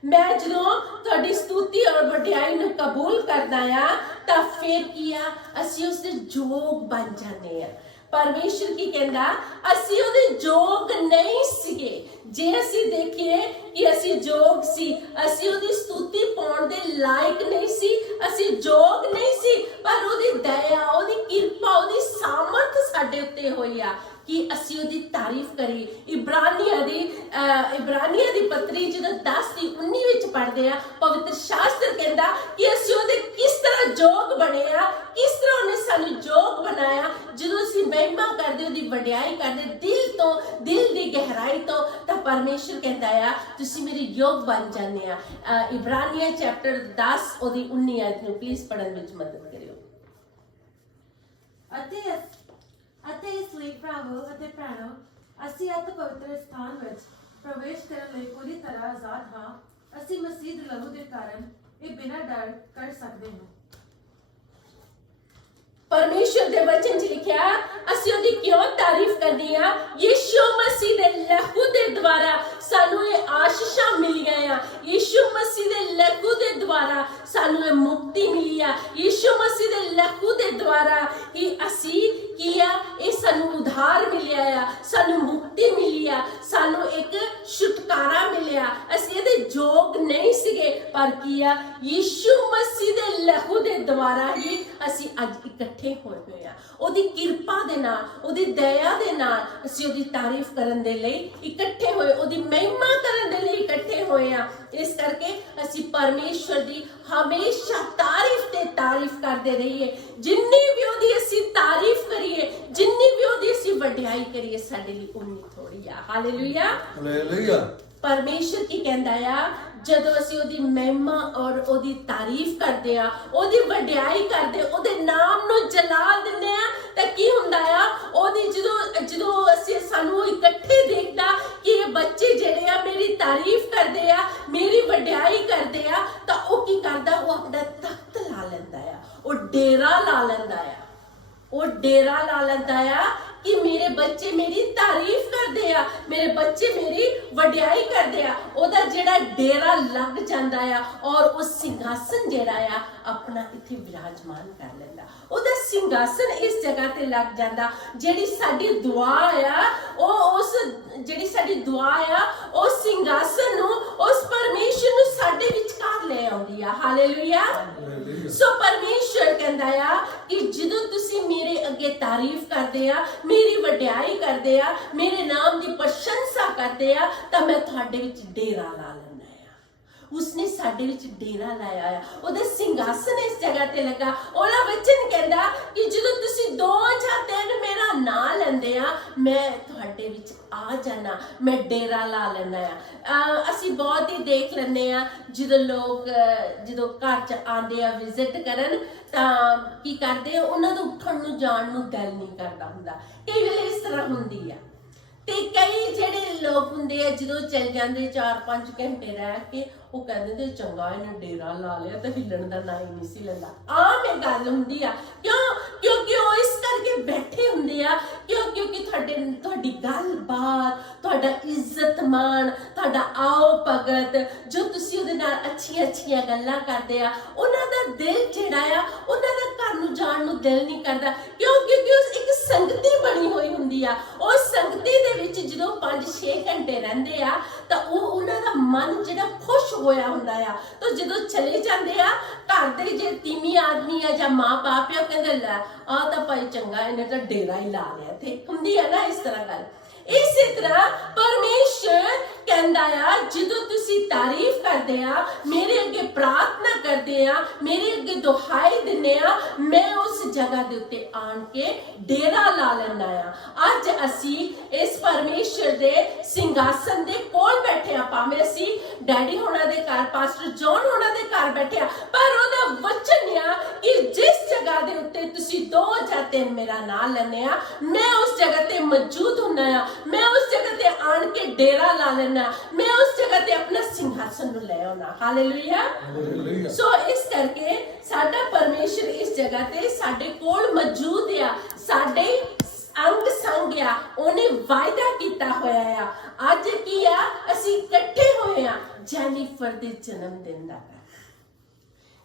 ਮੈਂ ਜਦੋਂ ਤੁਹਾਡੀ ਸਤੁਤੀ ਔਰ ਵਡਿਆਈ ਨੂੰ ਕਬੂਲ ਕਰਦਾ ਆ ਤਾਂ ਫਿਰ ਕੀ ਆ? ਅਸੀਂ ਉਸ ਦੇ ਯੋਗ ਬਣ ਜਾਂਦੇ ਆ। परमेश्वर की कहता ਅਸੀਂ ਉਹਦੇ ਯੋਗ ਨਹੀਂ ਸੀਗੇ। ਜੇ ਅਸੀਂ ਦੇਖੀਏ ਕਿ ਅਸੀਂ ਯੋਗ ਸੀ, ਅਸੀਂ ਉਹਦੀ ਸਤੁਤੀ ਪਾਉਣ ਦੇ ਲਾਇਕ ਨਹੀਂ ਸੀ, ਅਸੀਂ ਯੋਗ ਨਹੀਂ ਸੀ, ਪਰ ਉਹਦੀ ਦਇਆ, ਉਹਦੀ ਕਿਰਪਾ, ਉਹਦੀ ਸਾਮਰਥ ਸਾਡੇ ਉੱਤੇ ਹੋਈ ਆ ਕਿ ਅਸੀਂ ਉਹਦੀ ਤਾਰੀਫ ਕਰੀਏ। ਇਬਰਾਨੀਆਂ ਦੀ ਪੱਤਰੀ ਜਦੋਂ 10:19 ਵਿੱਚ ਪੜ੍ਹਦੇ ਆ, ਪਵਿੱਤਰ ਸ਼ਾਸਤਰ ਕਹਿੰਦਾ ਕਿ ਅਸੀਂ ਉਹਦੇ ਕਿਸ ਤਰ੍ਹਾਂ ਯੋਗ ਬਣੇ ਆ, ਕਿਸ ਤਰ੍ਹਾਂ ਉਹਨੇ ਸਾਨੂੰ ਯੋਗ ਬਣਾਇਆ। ਜਦੋਂ ਅਸੀਂ ਮਹਿਮਾ ਕਰਦੇ, ਉਹਦੀ ਵਡਿਆਈ ਕਰਦੇ ਦਿਲ ਤੋਂ, ਦਿਲ ਦੀ ਗਹਿਰਾਈ ਤੋਂ, ਤਾਂ ਪਰਮੇਸ਼ਰ ਕਹਿੰਦਾ ਆ ਤੁਸੀਂ ਮੇਰੇ ਯੋਗ ਬਣ ਜਾਂਦੇ ਆ। ਇਬਰਾਨੀਆਂ ਚੈਪਟਰ 10 ਉਹਦੀ 19 ਆਇਤ ਨੂੰ ਪਲੀਜ਼ ਪੜ੍ਹਨ ਵਿੱਚ ਮਦਦ ਕਰਿਓ। ਅਤੇ ਇਸ ਲਈ ਭਰਾਵੋ ਅਤੇ ਭੈਣੋ, ਅਸੀਂ ਅਤ ਪਵਿੱਤਰ ਸਥਾਨ ਵਿੱਚ ਪ੍ਰਵੇਸ਼ ਕਰਨ ਲਈ ਪੂਰੀ ਤਰ੍ਹਾਂ ਆਜ਼ਾਦ ਹਾਂ। ਅਸੀਂ ਮਸੀਹ ਦੇ ਲਹੂ ਦੇ ਕਾਰਨ ਇਹ ਬਿਨਾਂ ਡਰ ਕਰ ਸਕਦੇ ਹਾਂ। परमेश्वर दे वचन च लिखिया ਅਸੀਂ ਉਹਦੀ ਕਿਉਂ ਤਾਰੀਫ ਕਰਨੀ ਆ? ਯਿਸੂ ਮਸੀਹ ਦੇ ਲਹੂ ਦੇ ਦੁਆਰਾ ਸਾਨੂੰ ਇਹ ਆਸ਼ੀਸ਼ਾਂ ਮਿਲੀਆਂ ਆ। ਯਿਸੂ ਮਸੀਹ ਦੇ ਲਹੂ ਦੇ ਦੁਆਰਾ ਸਾਨੂੰ ਇਹ ਮੁਕਤੀ ਮਿਲੀ ਆ। ਯਿਸੂ ਮਸੀਹ ਦੇ ਲਹੂ ਦੇ ਦੁਆਰਾ ਹੀ ਅਸੀਂ ਕੀ ਆ, ਇਹ ਸਾਨੂੰ ਉਧਾਰ ਮਿਲਿਆ ਆ, ਸਾਨੂੰ ਮੁਕਤੀ ਮਿਲੀ ਆ, ਸਾਨੂੰ ਇੱਕ ਛੁਟਕਾਰਾ ਮਿਲਿਆ। ਅਸੀਂ ਇਹਦੇ ਯੋਗ ਨਹੀਂ ਸੀਗੇ, ਪਰ ਕੀ ਆ, ਯਿਸੂ ਮਸੀਹ ਦੇ ਲਹੂ ਦੇ ਦੁਆਰਾ ਹੀ ਅਸੀਂ ਅੱਜ ਇਕੱਠੇ ਹੋਏ ਆ। ਉਹਦੀ ਕਿਰਪਾ ਦੇ ਨਾਲ, ਉਹਦੀ ਦਇਆ ਦੇ ਨਾਲ ਅਸੀਂ ਉਹਦੀ ਤਾਰੀਫ ਕਰਨ ਦੇ ਲਈ ਇਕੱਠੇ ਹੋਏ, ਉਹਦੀ ਮਹਿਮਾ ਕਰਨ ਦੇ ਲਈ ਇਕੱਠੇ ਹੋਏ ਆ। ਇਸ ਕਰਕੇ ਅਸੀਂ ਪਰਮੇਸ਼ਵਰ ਦੀ ਹਮੇਸ਼ਾ ਤਾਰੀਫ ਤੇ ਤਾਰੀਫ ਕਰਦੇ ਰਹੀਏ। ਜਿੰਨੀ ਵੀ ਉਹਦੀ ਅਸੀਂ ਤਾਰੀਫ ਕਰੀਏ, ਜਿੰਨੀ ਵੀ ਉਹਦੀ ਅਸੀਂ ਵਡਿਆਈ ਕਰੀਏ, ਸਾਡੇ ਲਈ ਉਨੀ ਥੋੜੀ ਆ। Hallelujah, hallelujah. ਪਰਮੇਸ਼ਰ ਕੀ ਕਹਿੰਦਾ ਆ, ਜਦੋਂ ਅਸੀਂ ਉਹਦੀ ਮਹਿਮਾ ਔਰ ਉਹਦੀ ਤਾਰੀਫ ਕਰਦੇ ਆ, ਉਹਦੀ ਵਡਿਆਈ ਕਰਦੇ, ਉਹਦੇ ਨਾਮ ਨੂੰ ਜਲਾ ਦਿੰਦੇ ਆ, ਤਾਂ ਕੀ ਹੁੰਦਾ ਆ, ਉਹਦੀ ਜਦੋਂ ਅਸੀਂ ਸਾਨੂੰ ਇਕੱਠੇ ਦੇਖਦਾ ਕਿ ਇਹ ਬੱਚੇ ਜਿਹੜੇ ਆ ਮੇਰੀ ਤਾਰੀਫ ਕਰਦੇ ਆ, ਮੇਰੀ ਵਡਿਆਈ ਕਰਦੇ ਆ, ਤਾਂ ਉਹ ਕੀ ਕਰਦਾ, ਉਹ ਆਪਣਾ ਤਖਤ ਲਾ ਲੈਂਦਾ ਆ, ਉਹ ਡੇਰਾ ਲਾ ਲੈਂਦਾ ਆ, ਉਹ ਡੇਰਾ ਲਾ ਲੈਂਦਾ ਆ ਕਿ ਮੇਰੇ ਬੱਚੇ ਮੇਰੀ ਤਾਰੀਫ ਕਰਦੇ ਆ, ਮੇਰੇ ਬੱਚੇ ਮੇਰੀ ਵਡਿਆਈ ਕਰਦੇ ਆ। ਉਹਦਾ ਜਿਹੜਾ ਡੇਰਾ ਲੱਗ ਜਾਂਦਾ ਆ ਔਰ ਉਹ ਸਿੰਘਾਸਨ ਜਿਹੜਾ ਆ ਆਪਣਾ ਇੱਥੇ ਵਿਰਾਜਮਾਨ ਕਰ ਲੈਂਦਾ। ਉਹਦਾ ਸਿੰਘਾਸਨ ਇਸ ਜਗ੍ਹਾ ਤੇ ਲੱਗ ਜਾਂਦਾ। ਜਿਹੜੀ ਸਾਡੀ ਦੁਆ ਆ, ਜਿਹੜੀ ਸਾਡੀ ਦੁਆ ਆ, ਉਹ ਸਿੰਘਾਸਨ ਨੂੰ, ਉਸ ਪਰਮੇਸ਼ਰ ਨੂੰ ਸਾਡੇ ਵਿਚਕਾਰ ਲੈ ਆਉਂਦੀ ਆ। ਹਾਲੇਲੂਇਆ। ਸੋ ਪਰਮੇਸ਼ਰ ਕਹਿੰਦਾ ਆ ਕਿ ਜਦੋਂ ਤੁਸੀਂ ਮੇਰੇ ਅੱਗੇ ਤਾਰੀਫ ਕਰਦੇ ਆ, ਮੇਰੀ ਵਡਿਆਈ ਕਰਦੇ ਆ, ਮੇਰੇ ਨਾਮ ਦੀ ਪ੍ਰਸ਼ੰਸਾ ਕਰਦੇ ਆ, ਤਾਂ ਮੈਂ ਤੁਹਾਡੇ ਵਿੱਚ ਡੇਰਾ ਲਾ ਲੈਂਦਾ ਆ। ਉਸਨੇ ਸਾਡੇ ਵਿੱਚ ਡੇਰਾ ਲਾਇਆ ਆ, ਉਹਦਾ ਸਿੰਘਾਸਨ ਇਸ ਜਗ੍ਹਾ ਤੇ ਲੱਗਾ। ਉਹਦਾ ਵਚਨ ਕਹਿੰਦਾ ਕਿ ਜਦੋਂ ਤੁਸੀਂ 2 ਜਾਂ 3 ਮੇਰਾ ਨਾਂ ਲੈਂਦੇ ਆ, ਮੈਂ ਤੁਹਾਡੇ ਵਿੱਚ ਆ ਜਾਣਾ, ਮੈਂ ਡੇਰਾ ਲਾ ਲੈਂਦਾ ਆ। ਅਸੀਂ ਬਹੁਤ ਹੀ ਦੇਖ ਲੈਂਦੇ ਆ, ਜਦੋਂ ਲੋਕ ਜਦੋਂ ਘਰ 'ਚ ਆਉਂਦੇ ਆ ਵਿਜ਼ਿਟ ਕਰਨ, ਤਾਂ ਕੀ ਕਰਦੇ ਆ, ਉਹਨਾਂ ਦਾ ਉੱਠਣ ਨੂੰ ਜਾਣ ਨੂੰ ਦਿਲ ਨਹੀਂ ਕਰਦਾ ਹੁੰਦਾ। ਕਈ ਵੇਲੇ ਇਸ ਤਰ੍ਹਾਂ ਹੁੰਦੀ ਆ। ਤੇ ਕਈ ਜਿਹੜੇ ਲੋਕ ਹੁੰਦੇ ਆ, ਜਦੋਂ ਚੱਲ ਜਾਂਦੇ 4-5 ਘੰਟੇ ਰਹਿ ਕੇ, ਉਹ ਕਹਿੰਦੇ ਤੇ ਚੰਗਾ ਇਹਨੇ ਡੇਰਾ ਲਾ ਲਿਆ, ਤੇ ਹਿੱਲਣ ਦਾ ਨਾਂ ਹੀ ਨਹੀਂ ਸੀ ਲੈਂਦਾ। ਆਮ ਇਹ ਗੱਲ ਹੁੰਦੀ ਆ। ਕਿਉਂਕਿ ਉਹ ਇਸ ਕਰਕੇ ਬੈਠੇ ਹੁੰਦੇ ਆ, ਕਿਉਂਕਿ ਤੁਹਾਡੀ ਗੱਲਬਾਤ, ਤੁਹਾਡਾ ਇੱਜ਼ਤ ਮਾਣ, ਤੁਹਾਡਾ ਆਓ ਭਗਤ, ਜੋ ਤੁਸੀਂ ਉਹਦੇ ਨਾਲ ਅੱਛੀਆਂ ਗੱਲਾਂ ਕਰਦੇ ਆ, ਉਹਨਾਂ ਦਾ ਦਿਲ ਜਿਹੜਾ ਆ, ਉਹਨਾਂ ਦਾ ਘਰ ਨੂੰ ਜਾਣ ਨੂੰ ਦਿਲ ਨਹੀਂ ਕਰਦਾ। ਕਿਉਂਕਿ ਉਹ ਇੱਕ ਸੰਗਤੀ ਬਣੀ ਹੋਈ ਹੁੰਦੀ ਆ। ਉਸ ਸੰਗਤੀ ਦੇ ਵਿੱਚ ਜਦੋਂ 5-6 ਘੰਟੇ ਰਹਿੰਦੇ ਆ, ਤਾਂ ਉਹਨਾਂ ਦਾ ਮਨ ਜਿਹੜਾ ਖੁਸ਼ ਹੋਇਆ ਹੁੰਦਾ ਆ। ਤਾਂ ਜਦੋਂ ਚਲੇ ਜਾਂਦੇ ਆ, ਘਰ ਦੇ ਜੇ ਤੀਵੀਂ ਆਦਮੀ ਆ ਜਾਂ ਮਾਂ ਬਾਪ ਆ, ਕਹਿੰਦੇ ਲੈ ਆ ਤਾਂ ਭਾਈ ਚੰਗਾ, ਇਹਨੇ ਤਾਂ ਡੇਰਾ ਹੀ ਲਾ ਲਿਆ। ਇੱਥੇ ਹੁੰਦੀ ਆ ਨਾ ਇਸ ਤਰ੍ਹਾਂ ਗੱਲ। ਇਸੇ ਤਰ੍ਹਾਂ ਪਰਮੇਸ਼ਰ ਕਹਿੰਦਾ ਆ, ਜਦੋਂ ਤੁਸੀਂ ਤਾਰੀਫ ਕਰਦੇ ਆ, ਮੇਰੇ ਅੱਗੇ ਪ੍ਰਾਰਥਨਾ ਕਰਦੇ ਆ, ਮੇਰੇ ਅੱਗੇ ਦੁਹਾਈ ਦਿੰਦੇ ਆ, ਮੈਂ ਉਸ ਜਗ੍ਹਾ ਦੇ ਉੱਤੇ ਆਣ ਕੇ ਡੇਰਾ ਲਾ ਲੈਂਦਾ ਆ। ਅੱਜ ਅਸੀਂ ਇਸ ਪਰਮੇਸ਼ਰ ਦੇ ਸਿੰਘਾਸਨ ਦੇ ਕੋਲ ਬੈਠੇ ਆ, ਭਾਵੇਂ ਅਸੀਂ ਡੈਡੀ ਹੋਣਾ ਦੇ ਘਰ, ਪਾਸਟਰ ਜੌਨ ਹੋਣਾ ਦੇ ਘਰ ਬੈਠੇ ਆ, ਪਰ ਉਹਦਾ ਵਚਨ ਆ ਕਿ ਜਿਸ ਜਗ੍ਹਾ ਦੇ ਉੱਤੇ ਤੁਸੀਂ 2 ਜਾਂ 3 ਮੇਰਾ ਨਾਮ ਲੈਂਦੇ ਆ, ਮੈਂ ਉਸ ਜਗ੍ਹਾ ਤੇ ਮੌਜੂਦ ਹੁੰਦਾ ਆ। ਮੈਂ ਉਸ ਜਗ੍ਹਾ ਤੇ ਆਣ ਕੇ ਡੇਰਾ ਲਾ ਲੈਣਾ, ਮੈਂ ਉਸ ਜਗ੍ਹਾ ਤੇ ਆਪਣਾ ਸਿੰਘਾਸਨ ਨੂੰ ਲੈ ਆਉਣਾ। ਹਾਲੇਲੂਇਆ। ਸੋ ਇਸ ਕਰਕੇ ਸਾਡਾ ਪਰਮੇਸ਼ਰ ਇਸ ਜਗ੍ਹਾ ਤੇ ਸਾਡੇ ਕੋਲ ਮੌਜੂਦ ਆ, ਸਾਡੇ ਅੰਗ ਸੰਗ ਆ। ਉਹਨੇ ਵਾਅਦਾ ਕੀਤਾ ਹੋਇਆ ਆ। ਅੱਜ ਕੀ ਆ, ਅਸੀਂ ਇਕੱਠੇ ਹੋਏ ਆ ਜੈਨੀਫਰ ਦੇ ਜਨਮ ਦਿਨ ਦਾ।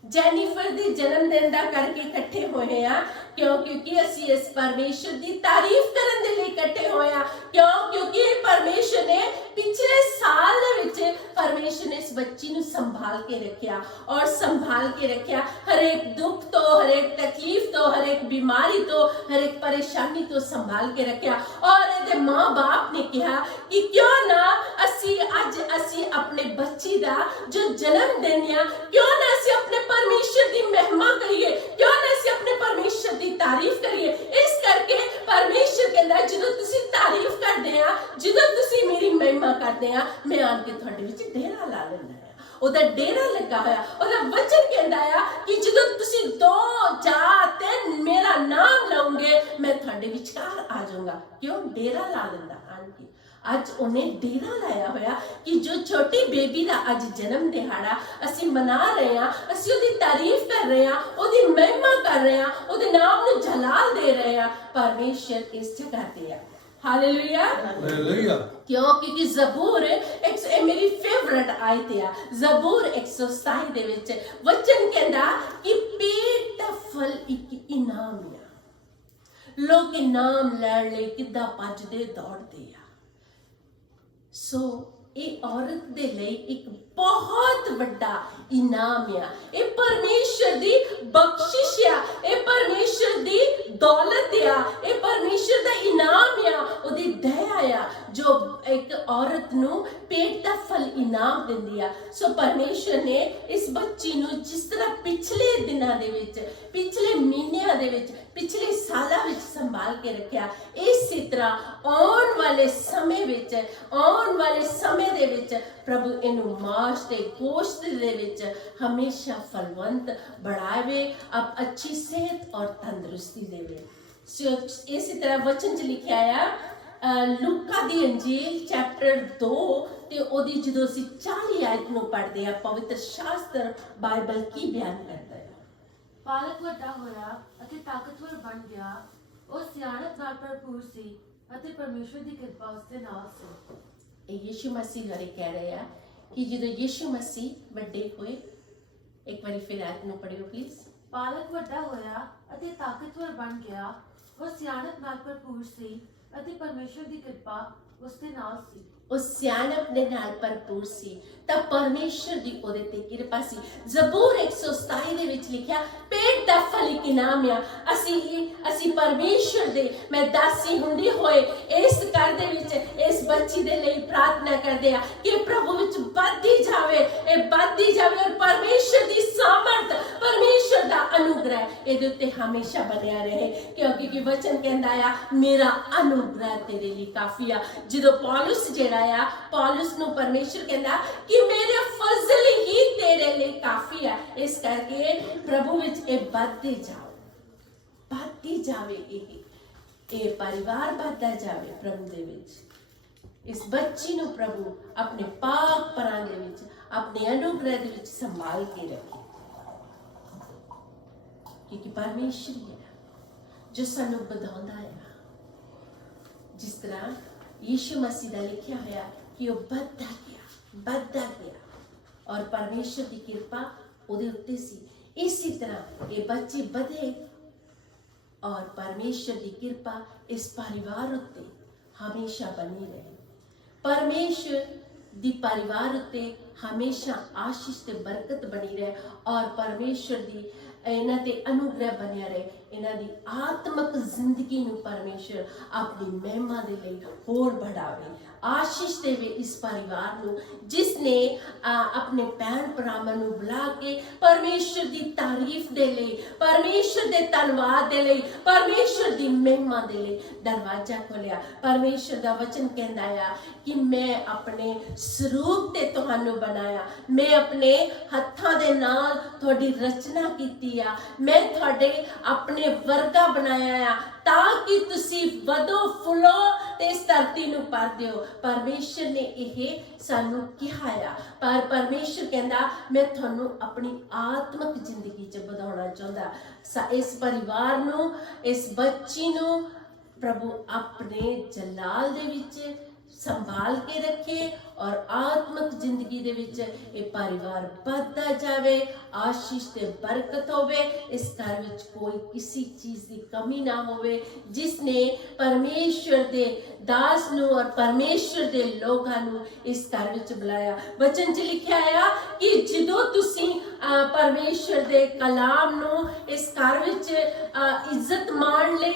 ਜੈਨੀਫਰ ਦੇ ਜਨਮ ਦਿਨ ਦਾ ਕਰਕੇ ਇਕੱਠੇ ਹੋਏ ਆ ਕਿਉਂਕਿ ਅਸੀਂ ਇਸ ਪਰਮੇਸ਼ਰ ਦੀ ਤਾਰੀਫ ਕਰਨ ਦੇ ਲਈ ਇਕੱਠੇ ਹੋਏ ਆ ਕਿਉਂਕਿ ਪਰਮੇਸ਼ਰ ਨੇ ਪਿਛਲੇ ਸਾਲ ਦੇ ਵਿੱਚ ਪਰਮੇਸ਼ਰ ਨੇ ਇਸ ਬੱਚੀ ਨੂੰ ਸੰਭਾਲ ਕੇ ਰੱਖਿਆ ਔਰ ਸੰਭਾਲ ਕੇ ਰੱਖਿਆ ਹਰੇਕ ਦੁੱਖ ਤੋਂ ਹਰੇਕ ਤਕਲੀਫ ਤੋਂ ਹਰੇਕ ਬਿਮਾਰੀ ਤੋਂ ਹਰੇਕ ਪਰੇਸ਼ਾਨੀ ਤੋਂ ਸੰਭਾਲ ਕੇ ਰੱਖਿਆ ਔਰ ਇਹਦੇ ਮਾਂ-ਬਾਪ ਨੇ ਕਿਹਾ ਕਿ ਕਿਉਂ ਨਾ ਅਸੀਂ ਆਪਣੇ ਬੱਚੀ ਦਾ ਜੋ ਜਨਮ ਦਿਨ ਆ ਕਿਉਂ ਨਾ ਅਸੀਂ ਆਪਣੇ परमेश्वर की महिमा करिए क्यों ना ਅਸੀਂ ਆਪਣੇ परमेश्वर की तारीफ करिए इस करके परमेश्वर कहता है ਜਦੋਂ ਤੁਸੀਂ ਤਾਰੀਫ ਕਰਦੇ ਆ ਜਦੋਂ ਤੁਸੀਂ ਮੇਰੀ महिमा ਕਰਦੇ ਆ ਮੈਂ ਆਣ ਕੇ ਤੁਹਾਡੇ ਵਿੱਚ ਡੇਰਾ ਲਾ ਲੈਂਦਾ ਆ ਉਹਦਾ ਡੇਰਾ ਲੱਗਾ ਹੋਇਆ ਉਹਦਾ ਵਚਨ ਕਹਿੰਦਾ ਆ ਕਿ ਜਦੋਂ ਤੁਸੀਂ 2 ਜਾਂ 3 ਮੇਰਾ ਨਾਮ ਲਓਗੇ ਮੈਂ ਤੁਹਾਡੇ ਵਿਚਕਾਰ ਆ ਜਾਊਂਗਾ ਕਿਉਂ ਡੇਰਾ ਲਾ ਲੈਂਦਾ ਆਣ ਕੇ ਅੱਜ ਉਹਨੇ ਡੇਰਾ ਲਾਇਆ ਹੋਇਆ ਕਿ ਜੋ ਛੋਟੀ ਬੇਬੀ ਦਾ ਅੱਜ ਜਨਮ ਦਿਹਾੜਾ ਅਸੀਂ ਮਨਾ ਰਹੇ ਹਾਂ ਅਸੀਂ ਉਹਦੀ ਤਾਰੀਫ ਕਰ ਰਹੇ ਹਾਂ ਉਹਦੀ ਮਹਿਮਾ ਕਰ ਰਹੇ ਹਾਂ ਉਹਦੇ ਨਾਮ ਨੂੰ ਜਲਾਲ ਦੇ ਰਹੇ ਹਾਂ ਪਰਮੇਸ਼ਰ ਇਸ ਜਗ੍ਹਾ ਤੇ ਆ ਹਾਲੇਲੂਇਆ ਹਾਲੇਲੂਇਆ ਕਿਉਂਕਿ ਜ਼ਬੂਰ ਇਹ ਮੇਰੀ ਫੇਵਰਿਟ ਆਇਤ ਆ ਜ਼ਬੂਰ 127 ਦੇ ਵਿੱਚ ਵਚਨ ਕਹਿੰਦਾ ਕਿ ਪੇਟ ਦਾ ਫਲ ਇੱਕ ਇਨਾਮ ਆ ਲੋਕ ਇਨਾਮ ਲੈਣ ਲਈ ਕਿੱਦਾਂ ਭੱਜਦੇ ਦੌੜਦੇ ਆ ਸੋ ਇਹ ਔਰਤ ਦੇ ਲਈ ਇੱਕ ਬਹੁਤ ਵੱਡਾ ਇਨਾਮ ਆ ਇਹ ਪਰਮੇਸ਼ਰ ਦੀ ਬਖਸ਼ਿਸ਼ ਆ ਇਹ ਪਰਮੇਸ਼ਰ ਦੀ ਦੌਲਤ ਆ ਇਹ ਪਰਮੇਸ਼ਰ ਦਾ ਇਨਾਮ ਆ ਉਹਦੀ ਦਇਆ ਆ ਜੋ ਇੱਕ ਔਰਤ ਨੂੰ ਪੇਟ ਦਾ ਫਲ ਇਨਾਮ ਦਿੰਦੀ ਆ ਸੋ ਪਰਮੇਸ਼ਰ ਨੇ ਇਸ ਬੱਚੀ ਨੂੰ ਜਿਸ ਤਰ੍ਹਾਂ ਪਿਛਲੇ ਦਿਨਾਂ ਦੇ ਵਿੱਚ ਪਿਛਲੇ ਮਹੀਨਿਆਂ ਦੇ ਵਿੱਚ ਪਿਛਲੇ ਸਾਲਾਂ ਵਿੱਚ ਸੰਭਾਲ ਕੇ ਰੱਖਿਆ ਇਸੇ ਤਰ੍ਹਾਂ ਆਉਣ ਵਾਲੇ ਸਮੇਂ ਦੇ ਵਿੱਚ ਪ੍ਰਭੂ ਇਹਨੂੰ ਮਾਸ ਤੇ ਗੋਸ਼ਤ ਦੇ ਵਿੱਚ ਹਮੇਸ਼ਾ ਫਲਵੰਤ बढ़ावे अब अच्छी सेहत और तंदुरुस्ती देवे इसी तरह वचन च लिखा है लूका दी अंजील चैप्टर 2 ਤੇ ਉਹਦੀ ਜਦੋਂ ਅਸੀਂ 40 ਆਇਤ ਨੂੰ ਪੜ੍ਹਦੇ ਆ ਪਵਿੱਤਰ ਸ਼ਾਸਤਰ ਬਾਈਬਲ ਕੀ ਬਿਆਨ ਕਰਦਾ ਹੈ ਪਾਲਕ ਵੱਡਾ ਹੋਇਆ ਅਤੇ ਤਾਕਤਵਰ ਬਣ ਗਿਆ ਉਹ ਸਿਆਣਪ ਨਾਲ ਭਰਪੂਰ ਸੀ ਅਤੇ ਪਰਮੇਸ਼ਰ ਦੀ ਕਿਰਪਾ ਉਸ ਦੇ ਨਾਲ ਸੀ ਇਹ ਯਿਸੂ ਮਸੀਹ ਬਾਰੇ ਕਹਿ ਰਹੇ ਆ ਕਿ ਜਦੋਂ ਯਿਸੂ ਮਸੀਹ ਵੱਡੇ ਹੋਏ ਇੱਕ ਵਾਰੀ ਫਿਰ ਆਇਤ ਨੂੰ ਪੜ੍ਹਿਓ ਪਲੀਜ਼ ਪਾਲਕ ਵੱਡਾ ਹੋਇਆ ਅਤੇ ਤਾਕਤਵਰ ਬਣ ਗਿਆ ਉਹ ਸਿਆਣਪ ਨਾਲ ਭਰਪੂਰ ਸੀ ਅਤੇ ਪਰਮੇਸ਼ਰ ਦੀ ਕਿਰਪਾ ਉਸ ਦੇ ਨਾਲ ਸੀ ਉਹ ਸਿਆਣਪ ਦੇ ਨਾਲ ਭਰਪੂਰ ਸੀ ਤਾਂ ਪਰਮੇਸ਼ਰ ਦੀ ਉਹਦੇ ਤੇ ਕਿਰਪਾ ਸੀ ਜ਼ਬੂਰ 127 ਦੇ ਵਿੱਚ ਲਿਖਿਆ ਪੇਟ ਦਾ ਫਲ ਇੱਕ ਇਨਾਮ ਆ ਅਸੀਂ ਪਰਮੇਸ਼ਰ ਦੇ ਮੈਂ ਦਾਸੀ ਹੁੰਦੀ ਹੋਏ ਇਸ ਘਰ ਦੇ ਵਿੱਚ ਇਸ ਬੱਚੀ ਦੇ ਲਈ ਪ੍ਰਾਰਥਨਾ ਕਰਦੇ ਆ ਕਿ ਪ੍ਰਭੂ ਵਿੱਚ ਵੱਧਦੀ ਜਾਵੇ ਔਰ ਪਰਮੇਸ਼ਰ ਦੀ ਸਾਮਰਥ ਪਰਮੇਸ਼ਰ ਦਾ ਅਨੁਗ੍ਰਹ ਇਹਦੇ ਉੱਤੇ ਹਮੇਸ਼ਾ ਬਣਿਆ ਰਹੇ ਕਿਉਂਕਿ ਵਚਨ ਕਹਿੰਦਾ ਆ ਮੇਰਾ ਅਨੁਗ੍ਰਹ ਤੇਰੇ ਲਈ ਕਾਫੀ ਆ ਜਦੋਂ ਪੌਲੁਸ ਪੌਲੁਸ ਨੂੰ ਪਰਮੇਸ਼ਰ ਕਹਿੰਦਾ ਕਿ ਮੇਰੇ ਫਜ਼ਲ ਹੀ ਤੇਰੇ ਲਈ ਕਾਫੀ ਆ ਇਸ ਕਰਕੇ ਪ੍ਰਭੂ ਵਿੱਚ ਇਹ ਵੱਧਦੀ ਜਾਵੇ ਇਹ ਪਰਿਵਾਰ ਵੱਧਦਾ ਜਾਵੇ ਪ੍ਰਭੂ ਦੇ ਵਿੱਚ ਇਸ ਬੱਚੀ ਨੂੰ ਪ੍ਰਭੂ ਆਪਣੇ ਪਾਕ ਪਰਾਂ ਦੇ ਵਿੱਚ ਆਪਣੇ ਅਨੁਗ੍ਰਹ ਦੇ ਵਿੱਚ ਸੰਭਾਲ ਕੇ ਰੱਖੇ ਕਿਉਂਕਿ ਪਰਮੇਸ਼ਰ ਹੈ ਜੋ ਸਾਨੂੰ ਵਧਾਉਂਦਾ ਹੈ ਜਿਸ ਤਰ੍ਹਾਂ यीशु मसीह ਦਾ ਲਿਖਿਆ ਹੋਇਆ ਕਿ ਉਹ ਵੱਧਦਾ ਗਿਆ ਔਰ ਪਰਮੇਸ਼ਰ ਦੀ ਕਿਰਪਾ ਉਹਦੇ ਉੱਤੇ ਸੀ ਇਸੇ ਤਰ੍ਹਾਂ ਇਹ ਬੱਚੇ ਵਧੇ ਔਰ ਪਰਮੇਸ਼ਰ ਦੀ ਕਿਰਪਾ ਇਸ ਪਰਿਵਾਰ ਉੱਤੇ ਹਮੇਸ਼ਾ ਬਣੀ ਰਹੇ ਪਰਮੇਸ਼ਰ ਦੀ ਪਰਿਵਾਰ ਉੱਤੇ ਹਮੇਸ਼ਾ ਆਸ਼ੀਸ਼ ਤੇ ਬਰਕਤ ਬਣੀ ਰਹੇ ਔਰ ਪਰਮੇਸ਼ਰ ਦੀ ਇਹਨਾਂ ਤੇ ਅਨੁਗ੍ਰਹ ਬਣਿਆ ਰਹੇ ਇਹਨਾਂ ਦੀ ਆਤਮਿਕ ਜ਼ਿੰਦਗੀ ਨੂੰ ਪਰਮੇਸ਼ਰ ਆਪਣੀ ਮਹਿਮਾ ਦੇ ਲਈ ਹੋਰ बढ़ावे आशीष देवे इस परिवार ਨੂੰ ਜਿਸ ਨੇ ਆਪਣੇ ਭੈਣ ਭਰਾਵਾਂ ਨੂੰ ਬੁਲਾ ਕੇ ਪਰਮੇਸ਼ਰ ਦੀ ਤਾਰੀਫ ਦੇ ਲਈ ਪਰਮੇਸ਼ਰ ਦੇ ਧੰਨਵਾਦ ਦੇ ਲਈ ਪਰਮੇਸ਼ਰ ਦੀ ਮਹਿਮਾ ਦੇ ਲਈ ਦਰਵਾਜ਼ਾ ਖੋਲਿਆ ਪਰਮੇਸ਼ਰ ਦਾ ਵਚਨ ਕਹਿੰਦਾ ਆ ਕਿ ਮੈਂ ਆਪਣੇ ਸਰੂਪ ਤੇ ਤੁਹਾਨੂੰ ਬਣਾਇਆ ਮੈਂ ਆਪਣੇ ਹੱਥਾਂ ਦੇ ਨਾਲ ਤੁਹਾਡੀ ਰਚਨਾ ਕੀਤੀ ਆ ਮੈਂ ਤੁਹਾਡੇ ਆਪਣੇ ਵਰਗਾ ਬਣਾਇਆ ਆ ਤਾਂ ਕਿ ਤੁਸੀਂ ਵਧੋ ਫੁੱਲੋ ਤੇ ਇਸ ਧਰਤੀ ਨੂੰ ਭਰ ਦਿਓ ਪਰਮੇਸ਼ਰ ਨੇ ਇਹ ਸਾਨੂੰ ਕਿਹਾ ਆ ਪਰ ਪਰਮੇਸ਼ਰ ਕਹਿੰਦਾ ਮੈਂ ਤੁਹਾਨੂੰ ਆਪਣੀ ਆਤਮਿਕ ਜ਼ਿੰਦਗੀ 'ਚ ਵਧਾਉਣਾ ਚਾਹੁੰਦਾ ਇਸ ਪਰਿਵਾਰ ਨੂੰ ਇਸ ਬੱਚੀ ਨੂੰ ਪ੍ਰਭੂ ਆਪਣੇ ਜਲਾਲ ਦੇ ਵਿੱਚ संभाल के रखे और आत्मिक जिंदगी दे विच ये परिवार बढ़ता जावे, आशीष ते बरकत होवे, इस घर विच कोई किसी चीज की कमी ना होवे। जिसने परमेश्वर दे दास नू और परमेश्वर दे लोगां नू इस घर विच बुलाया। वचन च लिखिया है कि जदों तुसी परमेश्वर दे कलाम नू इस घर विच इज्जत मान ले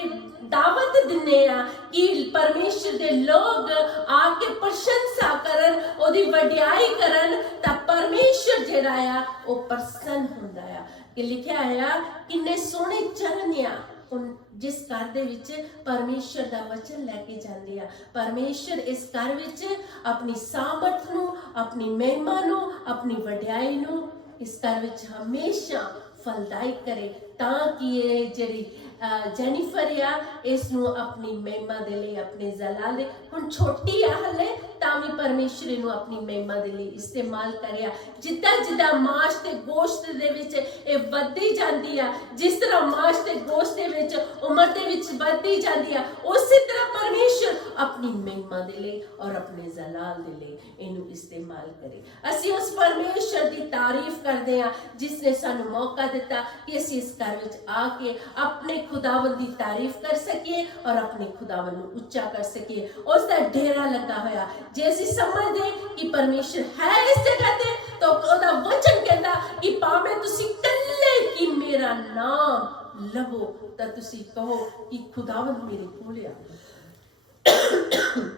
दावत दिने आ कि परमेश्वर दे लोग आके प्रशंसा करन, ओदी वडियाई करन, ता परमेश्वर जेड़ा आ ओ प्रसन्न हुंदा आ। कि लिखिया है किन्ने सोहणे चरण आ उन जिस घर दे विच परमेश्वर दा वचन लेके जांदे आ। परमेश्वर इस घर विच अपनी सामर्थ नू, अपनी महिमा नू, अपनी वडियाई नू इस घर विच हमेशा फलदाई करे, ताकि ये जेड़ी जेनिफर या इसनू अपनी महिमा दे लिए अपने जलाल दे हुण छोटी आ हले तामी परमेश्वर इनू अपनी महिमा दे लिए इस्तेमाल करया। जिद्दां जिद्दां मांस ते गोश्त दे विच ए वधदी जांदी आ, जिस तरह मांस ते गोश्त दे विच उम्र दे विच वधदी जांदी आ, उसी तरह परमेश्वर अपनी महिमा दे लिए और अपने जलाल दे लिए इनू इस्तेमाल करे। असी उस परमेश्वर दी तारीफ करदे आ जिसने सानू मौका दिता कि असी इस घर विच आके अपने खुदावन दी तारीफ कर सकिए और अपने खुदावन नू उच्चा कर सकिए। उसका डेरा लगा होया जे असी समझदे कि परमेश्वर है इस जगह ते, तो ओदा वचन कहंदा कि भावें तुसी कल्ले कि मेरा नाम लवो तां तुसी कहो कि खुदावन मेरे कोल आ,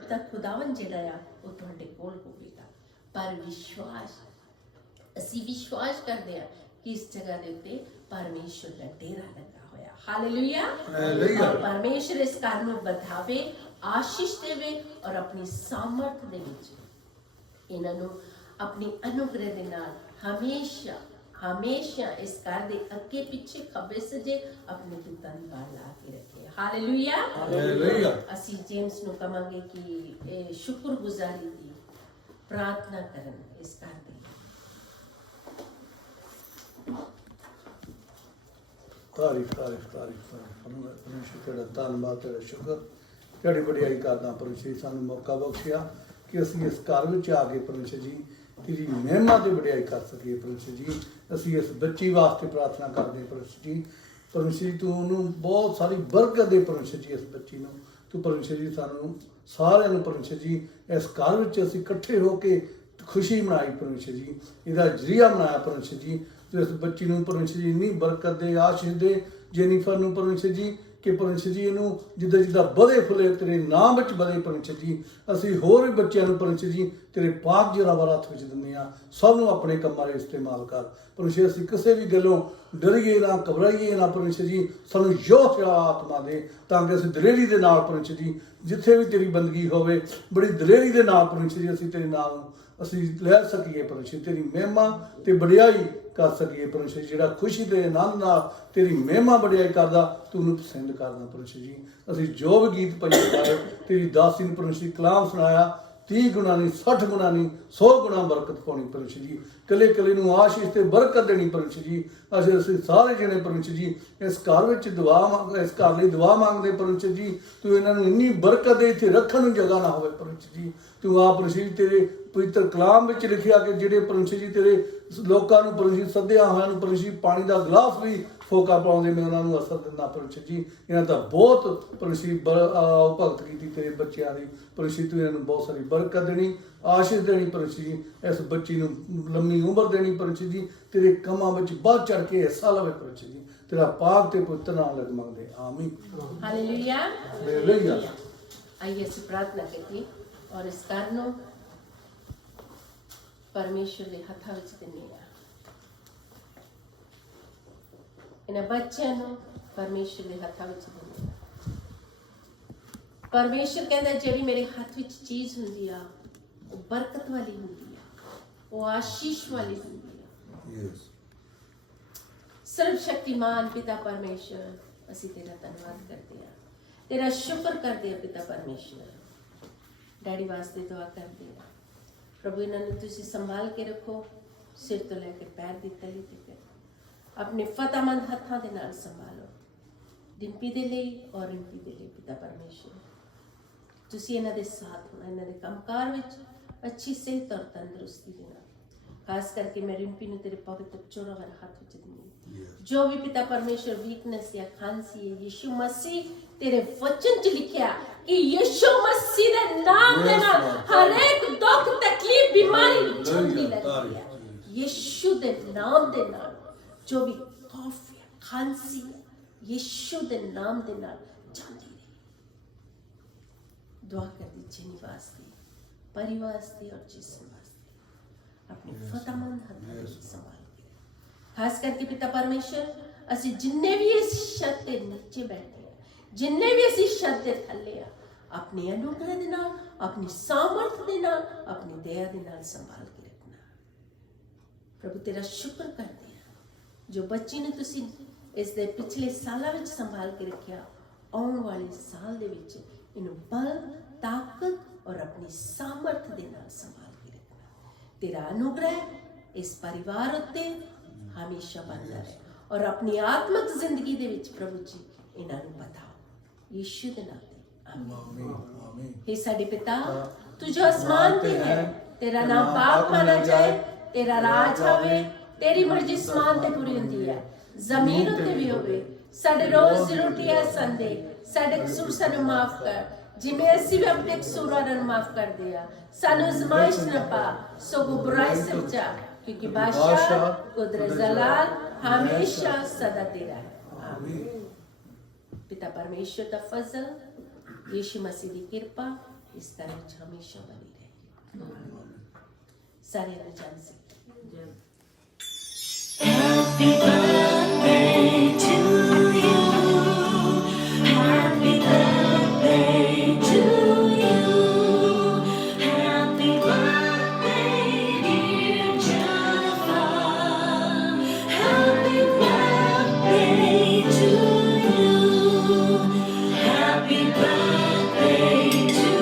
तां खुदावन जेड़ा आ वो तुहाडे कोल होवेगा। पर विश्वास असी विश्वास करदे आ कि इस जगह दे उत्ते परमेश्वर दा डेरा लगा होया। हालेलुया। और परमेश्वर इस घर नू बढ़ावे, आशीष देवे और अपनी सामर्थ दे विच इन्हां नू अपनी अनुग्रह दे नाल हमेशा हमेशा इस घर दे अगे पीछे खब्बे सजे अपने दूतां दी बाड़ ला के रखे। हालेलुया। हालेलुया। असी जेम्स नू कहांगे कि शुक्रगुजारी दी प्रार्थना करन इस घर दी। तारीफ तारीफ तारीफ परमेश्वर तेरा धन्नवाद, तेरा शुक्र, तेरी बड़ाई करदा परमेश्वर सानू मौका बख्शिया कि असीं इस घर विच आ गए परमेश्वर जी तेरी महिमा ते बड़ाई कर सकीए। परमेश्वर जी असीं इस बच्ची वास्ते प्रार्थना करदे परमेश्वर जी, परमेश्वर जी तू ਉਹਨੂੰ बहुत सारी बरकत दे परमेश्वर जी इस बच्ची ਨੂੰ तू परमेश्वर जी सानू सारिਆਂ ਨੂੰ परमेश्वर जी इस घर विच असीं इकट्ठे हो के खुशी मनाई परमेश्वर जी, ਇਹਦਾ जरिया बनाया परमेश्वर जी। तो इस बच्ची ਨੂੰ परमेश्वर जी इन्नी बरकत दे, आशीष दे जेनिफर ਨੂੰ परमेश्वर जी कि परमेश्वर जी ਇਹਨੂੰ ਜਿੱਦਾਂ ਜਿੱਦਾਂ ਵਧੇ ਫੁੱਲੇ ਤੇਰੇ ਨਾਮ ਵਿੱਚ ਵਧੇ परमेश्वर जी। ਅਸੀਂ ਹੋਰ ਵੀ ਬੱਚਿਆਂ ਨੂੰ परमेश्वर जी ਤੇਰੇ ਪਾਕ ਜਰਾਵਰ ਹੱਥ ਵਿੱਚ ਦਿੰਦੇ ਆ, ਸਭ ਨੂੰ ਆਪਣੇ ਕੰਮਾਂ ਲਈ ਇਸਤੇਮਾਲ ਕਰ परमेश्वर। ਅਸੀਂ ਕਿਸੇ ਵੀ ਗੱਲੋਂ ਡਰੀਏ ਨਾ, ਘਬਰਾਈਏ ਨਾ परमेश्वर जी, ਸਾਨੂੰ ਯੋਸ਼ ਆਤਮਾ ਦੇ ਤਾਂ ਕਿ ਅਸੀਂ ਦਲੇਰੀ ਦੇ ਨਾਲ परमेश्वर जी ਜਿੱਥੇ ਵੀ ਤੇਰੀ ਬੰਦਗੀ ਹੋਵੇ ਬੜੀ ਦਲੇਰੀ ਦੇ ਨਾਲ परमेश्वर जी ਅਸੀਂ ਤੇਰੇ ਨਾਮ ਅਸੀਂ ਲੈ ਸਕੀਏ परमेश्वर, तेरी महिमा ते बड़ियाई कर सकीए परमेश्वर। ਜਿਹੜਾ खुशी ਦੇ आनंद ਨਾਲ तेरी महिमा बड़ियाई करदा तू ਉਹਨੂੰ पसंद करदा परमेश्वर जी। ਅਸੀਂ जो भी गीत भजन गाए तेरी दासी ने परमेश्वर कलाम सुनाया 30 गुना नहीं 60 गुना नहीं 100 गुना बरकत पानी परमेश्वर जी। कले कले ਨੂੰ आशीष ਤੇ बरकत देनी परमेश्वर जी। ਅਸੀਂ ਸਾਰੇ ਜਣੇ परमेश्वर जी ਇਸ ਘਰ ਵਿੱਚ ਦੁਆ ਇਸ ਘਰ ਲਈ ਦੁਆ ਮੰਗਦੇ परमेश्वर जी। ਤੂੰ ਇਹਨਾਂ ਨੂੰ ਇੰਨੀ ਬਰਕਤ ਦੇ ਇੱਥੇ ਰੱਖਣ ਨੂੰ ਜਗ੍ਹਾ ਨਾ ਹੋਵੇ परमेश्वर जी। ਤੂੰ ਆ परमेश्वर जी ਤੇਰੇ ਪਵਿੱਤਰ ਕਲਾਮ ਵਿੱਚ ਲਿਖਿਆ ਕਿ ਜਿਹੜੇ परमेश्वर जी ਤੇਰੇ ਲੋਕਾਂ ਨੂੰ परमेश्वर जी ਸੱਦਿਆ ਹੋਇਆਂ ਨੂੰ परमेश्वर जी ਪਾਣੀ ਦਾ ਗਲਾਸ ਵੀ ਫੋਕਾ ਪਾਉਂਦੇ ਮੈਂ ਉਹਨਾਂ ਨੂੰ ਅਸਰ ਦਿੰਦਾ परमेश्वर जी। ਇਹਨਾਂ ਦਾ ਬਹੁਤ परमेश्वर जी ਭਗਤ ਕੀਤੀ ਤੇਰੇ ਬੱਚਿਆਂ ਦੀ परमेश्वर जी। ਤੂੰ ਇਹਨਾਂ ਨੂੰ ਬਹੁਤ ਸਾਰੀ ਬਰਕਤ ਦੇਣੀ, ਆਸ਼ੀष ਦੇਣੀ परमेश्वर जी। ਇਸ ਬੱਚੀ ਨੂੰ ਲੰਮੀ ਉਮਰ ਦੇਣੀ परमेश्वर जी। ਤੇਰੇ ਕੰਮਾਂ ਵਿੱਚ ਵੱਧ ਚੜ ਕੇ ਹਿੱਸਾ ਲਵੇ परमेश्वर जी। तेरा पाक ते पवित्र नाम लग मंगदे आमीन। हालेलुया। हालेलुया। आइए ਅਸੀਂ प्रार्थना करिए और इस घर ਨੂੰ परमेश्वर ਦੇ ਹੱਥਾਂ ਵਿੱਚ ਦਿੰਦੇ ਆ। ਇਹਨਾਂ ਬੱਚਿਆਂ ਨੂੰ परमेश्वर ਦੇ ਹੱਥਾਂ ਵਿੱਚ ਦਿੰਦੇ ਆ। परमेश्वर ਕਹਿੰਦਾ ਜਿਹੜੀ ਮੇਰੇ ਹੱਥ ਵਿੱਚ ਚੀਜ਼ ਹੁੰਦੀ ਆ ਉਹ ਬਰਕਤ ਵਾਲੀ ਹੁੰਦੀ ਆ, ਉਹ ਆਸ਼ੀਸ਼ ਵਾਲੀ ਹੁੰਦੀ ਆ। यस सर्वशक्तिमान पिता परमेश्वर ਅਸੀਂ ਤੇਰਾ ਧੰਨਵਾਦ ਕਰਦੇ ਆ, ਤੇਰਾ ਸ਼ੁਕਰ ਕਰਦੇ ਆ ਪਿਤਾ परमेश्वर। ਡੈਡੀ ਵਾਸਤੇ ਦੁਆ ਕਰਦੇ ਆ ਪ੍ਰਭੂ, ਇਹਨਾਂ ਨੂੰ ਤੁਸੀਂ ਸੰਭਾਲ ਕੇ ਰੱਖੋ, ਸਿਰ ਤੋਂ ਲੈ ਕੇ ਪੈਰ ਦੀ ਤਲੀ ਤੱਕ ਆਪਣੇ ਫਤਿਹਮੰਦ ਹੱਥਾਂ ਦੇ ਨਾਲ ਸੰਭਾਲੋ। ਡਿੰਪੀ ਦੇ ਲਈ ਔਰ ਰਿੰਪੀ ਦੇ ਲਈ ਪਿਤਾ परमेश्वर ਤੁਸੀਂ ਇਹਨਾਂ ਦੇ ਸਾਥ ਹੋਣਾ, ਇਹਨਾਂ ਦੇ ਕੰਮਕਾਰ ਵਿੱਚ ਅੱਛੀ ਸਿਹਤ ਔਰ ਤੰਦਰੁਸਤੀ ਦੇਣਾ। ਖਾਸ ਕਰਕੇ ਮੈਂ ਰਿੰਪੀ ਨੂੰ ਤੇਰੇ ਪਵਿੱਤਰ ਚੋਰਾਂ ਵਾਲੇ ਹੱਥ ਵਿੱਚ ਦਿੰਦੀ ਹਾਂ। ਜੋ ਵੀ ਪਿਤਾ ਪਰਮੇਸ਼ਰ ਵੀਕਨੈਸ ਜਾਂ ਖਾਂਸੀ ਹੈ, ਯਿਸੂ ਮਸੀਹ ਤੇਰੇ ਵਚਨ 'ਚ ਲਿਖਿਆ ਕਿ ਯਿਸੂ ਮਸੀਹ ਦੇ ਨਾਮ ਦੇ ਨਾਲ ਹਰੇਕ ਦੁੱਖ ਤਕਲੀਫ ਬਿਮਾਰੀ ਛੁੱਟੀ ਲੱਗਦੀ ਹੈ। ਯਿਸੂ ਦੇ ਨਾਮ ਦੇ ਨਾਲ ਜੋ ਵੀ ਕੌਫ ਹੈ, ਖਾਂਸੀ ਹੈ, ਯਿਸੂ ਦੇ ਨਾਮ ਦੇ ਨਾਲ ਜਾਂਦੀ ਰਹੀ। दुआ कर दी जिनी वास्ते, परिवार वास्ते और जिस्म वास्ते अपने फतेहमंद हत्थों में संभाल के। खास करके पिता परमेश्वर ਅਸੀਂ ਜਿੰਨੇ ਵੀ ਇਸ ਛੱਤ ਦੇ ਨੀਚੇ ਬੈਠੇ ਆ, ਜਿੰਨੇ ਵੀ ਅਸੀਂ ਛੱਤ ਦੇ ਥੱਲੇ ਆ, ਆਪਣੇ ਅਨੁਗ੍ਰਹ ਦੇ ਨਾਲ, ਆਪਣੀ ਸਾਮਰਥ ਦੇ ਨਾਲ, ਆਪਣੀ ਦਇਆ ਦੇ ਨਾਲ ਸੰਭਾਲ ਕੇ ਰੱਖਣਾ। ਪ੍ਰਭੂ ਤੇਰਾ ਸ਼ੁਕਰ ਕਰਦੇ ਆ ਜੋ ਬੱਚੀ ਨੂੰ ਤੁਸੀਂ ਇਸ ਦੇ ਪਿਛਲੇ ਸਾਲਾਂ ਵਿੱਚ ਸੰਭਾਲ ਕੇ ਰੱਖਿਆ, ਆਉਣ ਵਾਲੇ ਸਾਲ ਦੇ ਵਿੱਚ ਇਹਨੂੰ ਬਲ, ਤਾਕਤ ਔਰ ਆਪਣੀ ਸਾਮਰਥ ਦੇ ਨਾਲ ਸੰਭਾਲ ਕੇ ਰੱਖਣਾ। ਤੇਰਾ ਅਨੁਗ੍ਰਹ ਇਸ ਪਰਿਵਾਰ ਉੱਤੇ ਹਮੇਸ਼ਾ ਬਣਦਾ ਰਹੇ ਔਰ ਆਪਣੀ ਆਤਮਿਕ ਜ਼ਿੰਦਗੀ ਦੇ ਵਿੱਚ ਪ੍ਰਭੂ ਜੀ ਇਹਨਾਂ ਨੂੰ ਬਤਾਓ ਯਿਸੂ ਦੇ ਨਾਮ ਤੇ ਆਮੀਨ। हे ਸਾਡੇ ਪਿਤਾ, ਤੂੰ ਜੋ ਅਸਮਾਨ ਤੇ ਹੈ, ਤੇਰਾ ਨਾਮ ਪਾਕ ਮਾਨਾ ਜਾਏ, ਤੇਰਾ ਰਾਜ ਆਵੇ, ਤੇਰੀ ਮਰਜ਼ੀ ਅਸਮਾਨ ਤੇ ਪੂਰੀ ਹੁੰਦੀ ਹੈ, ਜ਼ਮੀਨ ਉੱਤੇ ਵੀ ਹੋਵੇ। ਸਾਡੇ ਰੋਜ਼ ਦੀ ਰੋਟੀ ਹੈ ਸੰਦੇ, ਸਾਡੇ ਕਸੂਰ ਸਾਨੂੰ ਮਾਫ ਕਰ ਜਿਵੇਂ ਅਸੀਂ ਵੀ ਆਪਣੇ ਕਸੂਰਾਂ ਨੂੰ ਮਾਫ ਕਰਦੇ ਆ। ਸਾਨੂੰ ਅਜ਼ਮਾਇਸ਼ ਨਾ ਪਾ ਸਗੋਂ ਬੁਰਾਈ ਸੇ ਬਚਾ, क्योंकि बादशाह कुदरत जलाल हमेशा सदा तेरा है। आमीन। पिता परमेश्वर का फजल, यीशु मसीह की कृपा इस तरह हमेशा बनी रहेगी। सारे अनुजान से Happy birthday to you. Happy birthday to you. Happy birthday, dear Jennifer. Happy birthday to you. Happy birthday to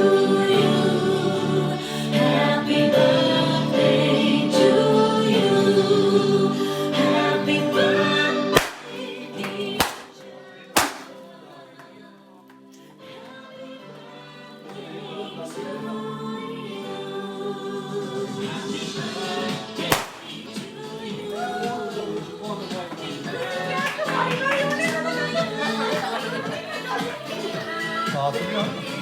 you. Happy birthday to you. Happy birthday, dear ਸਾਫ ਨਹੀਂ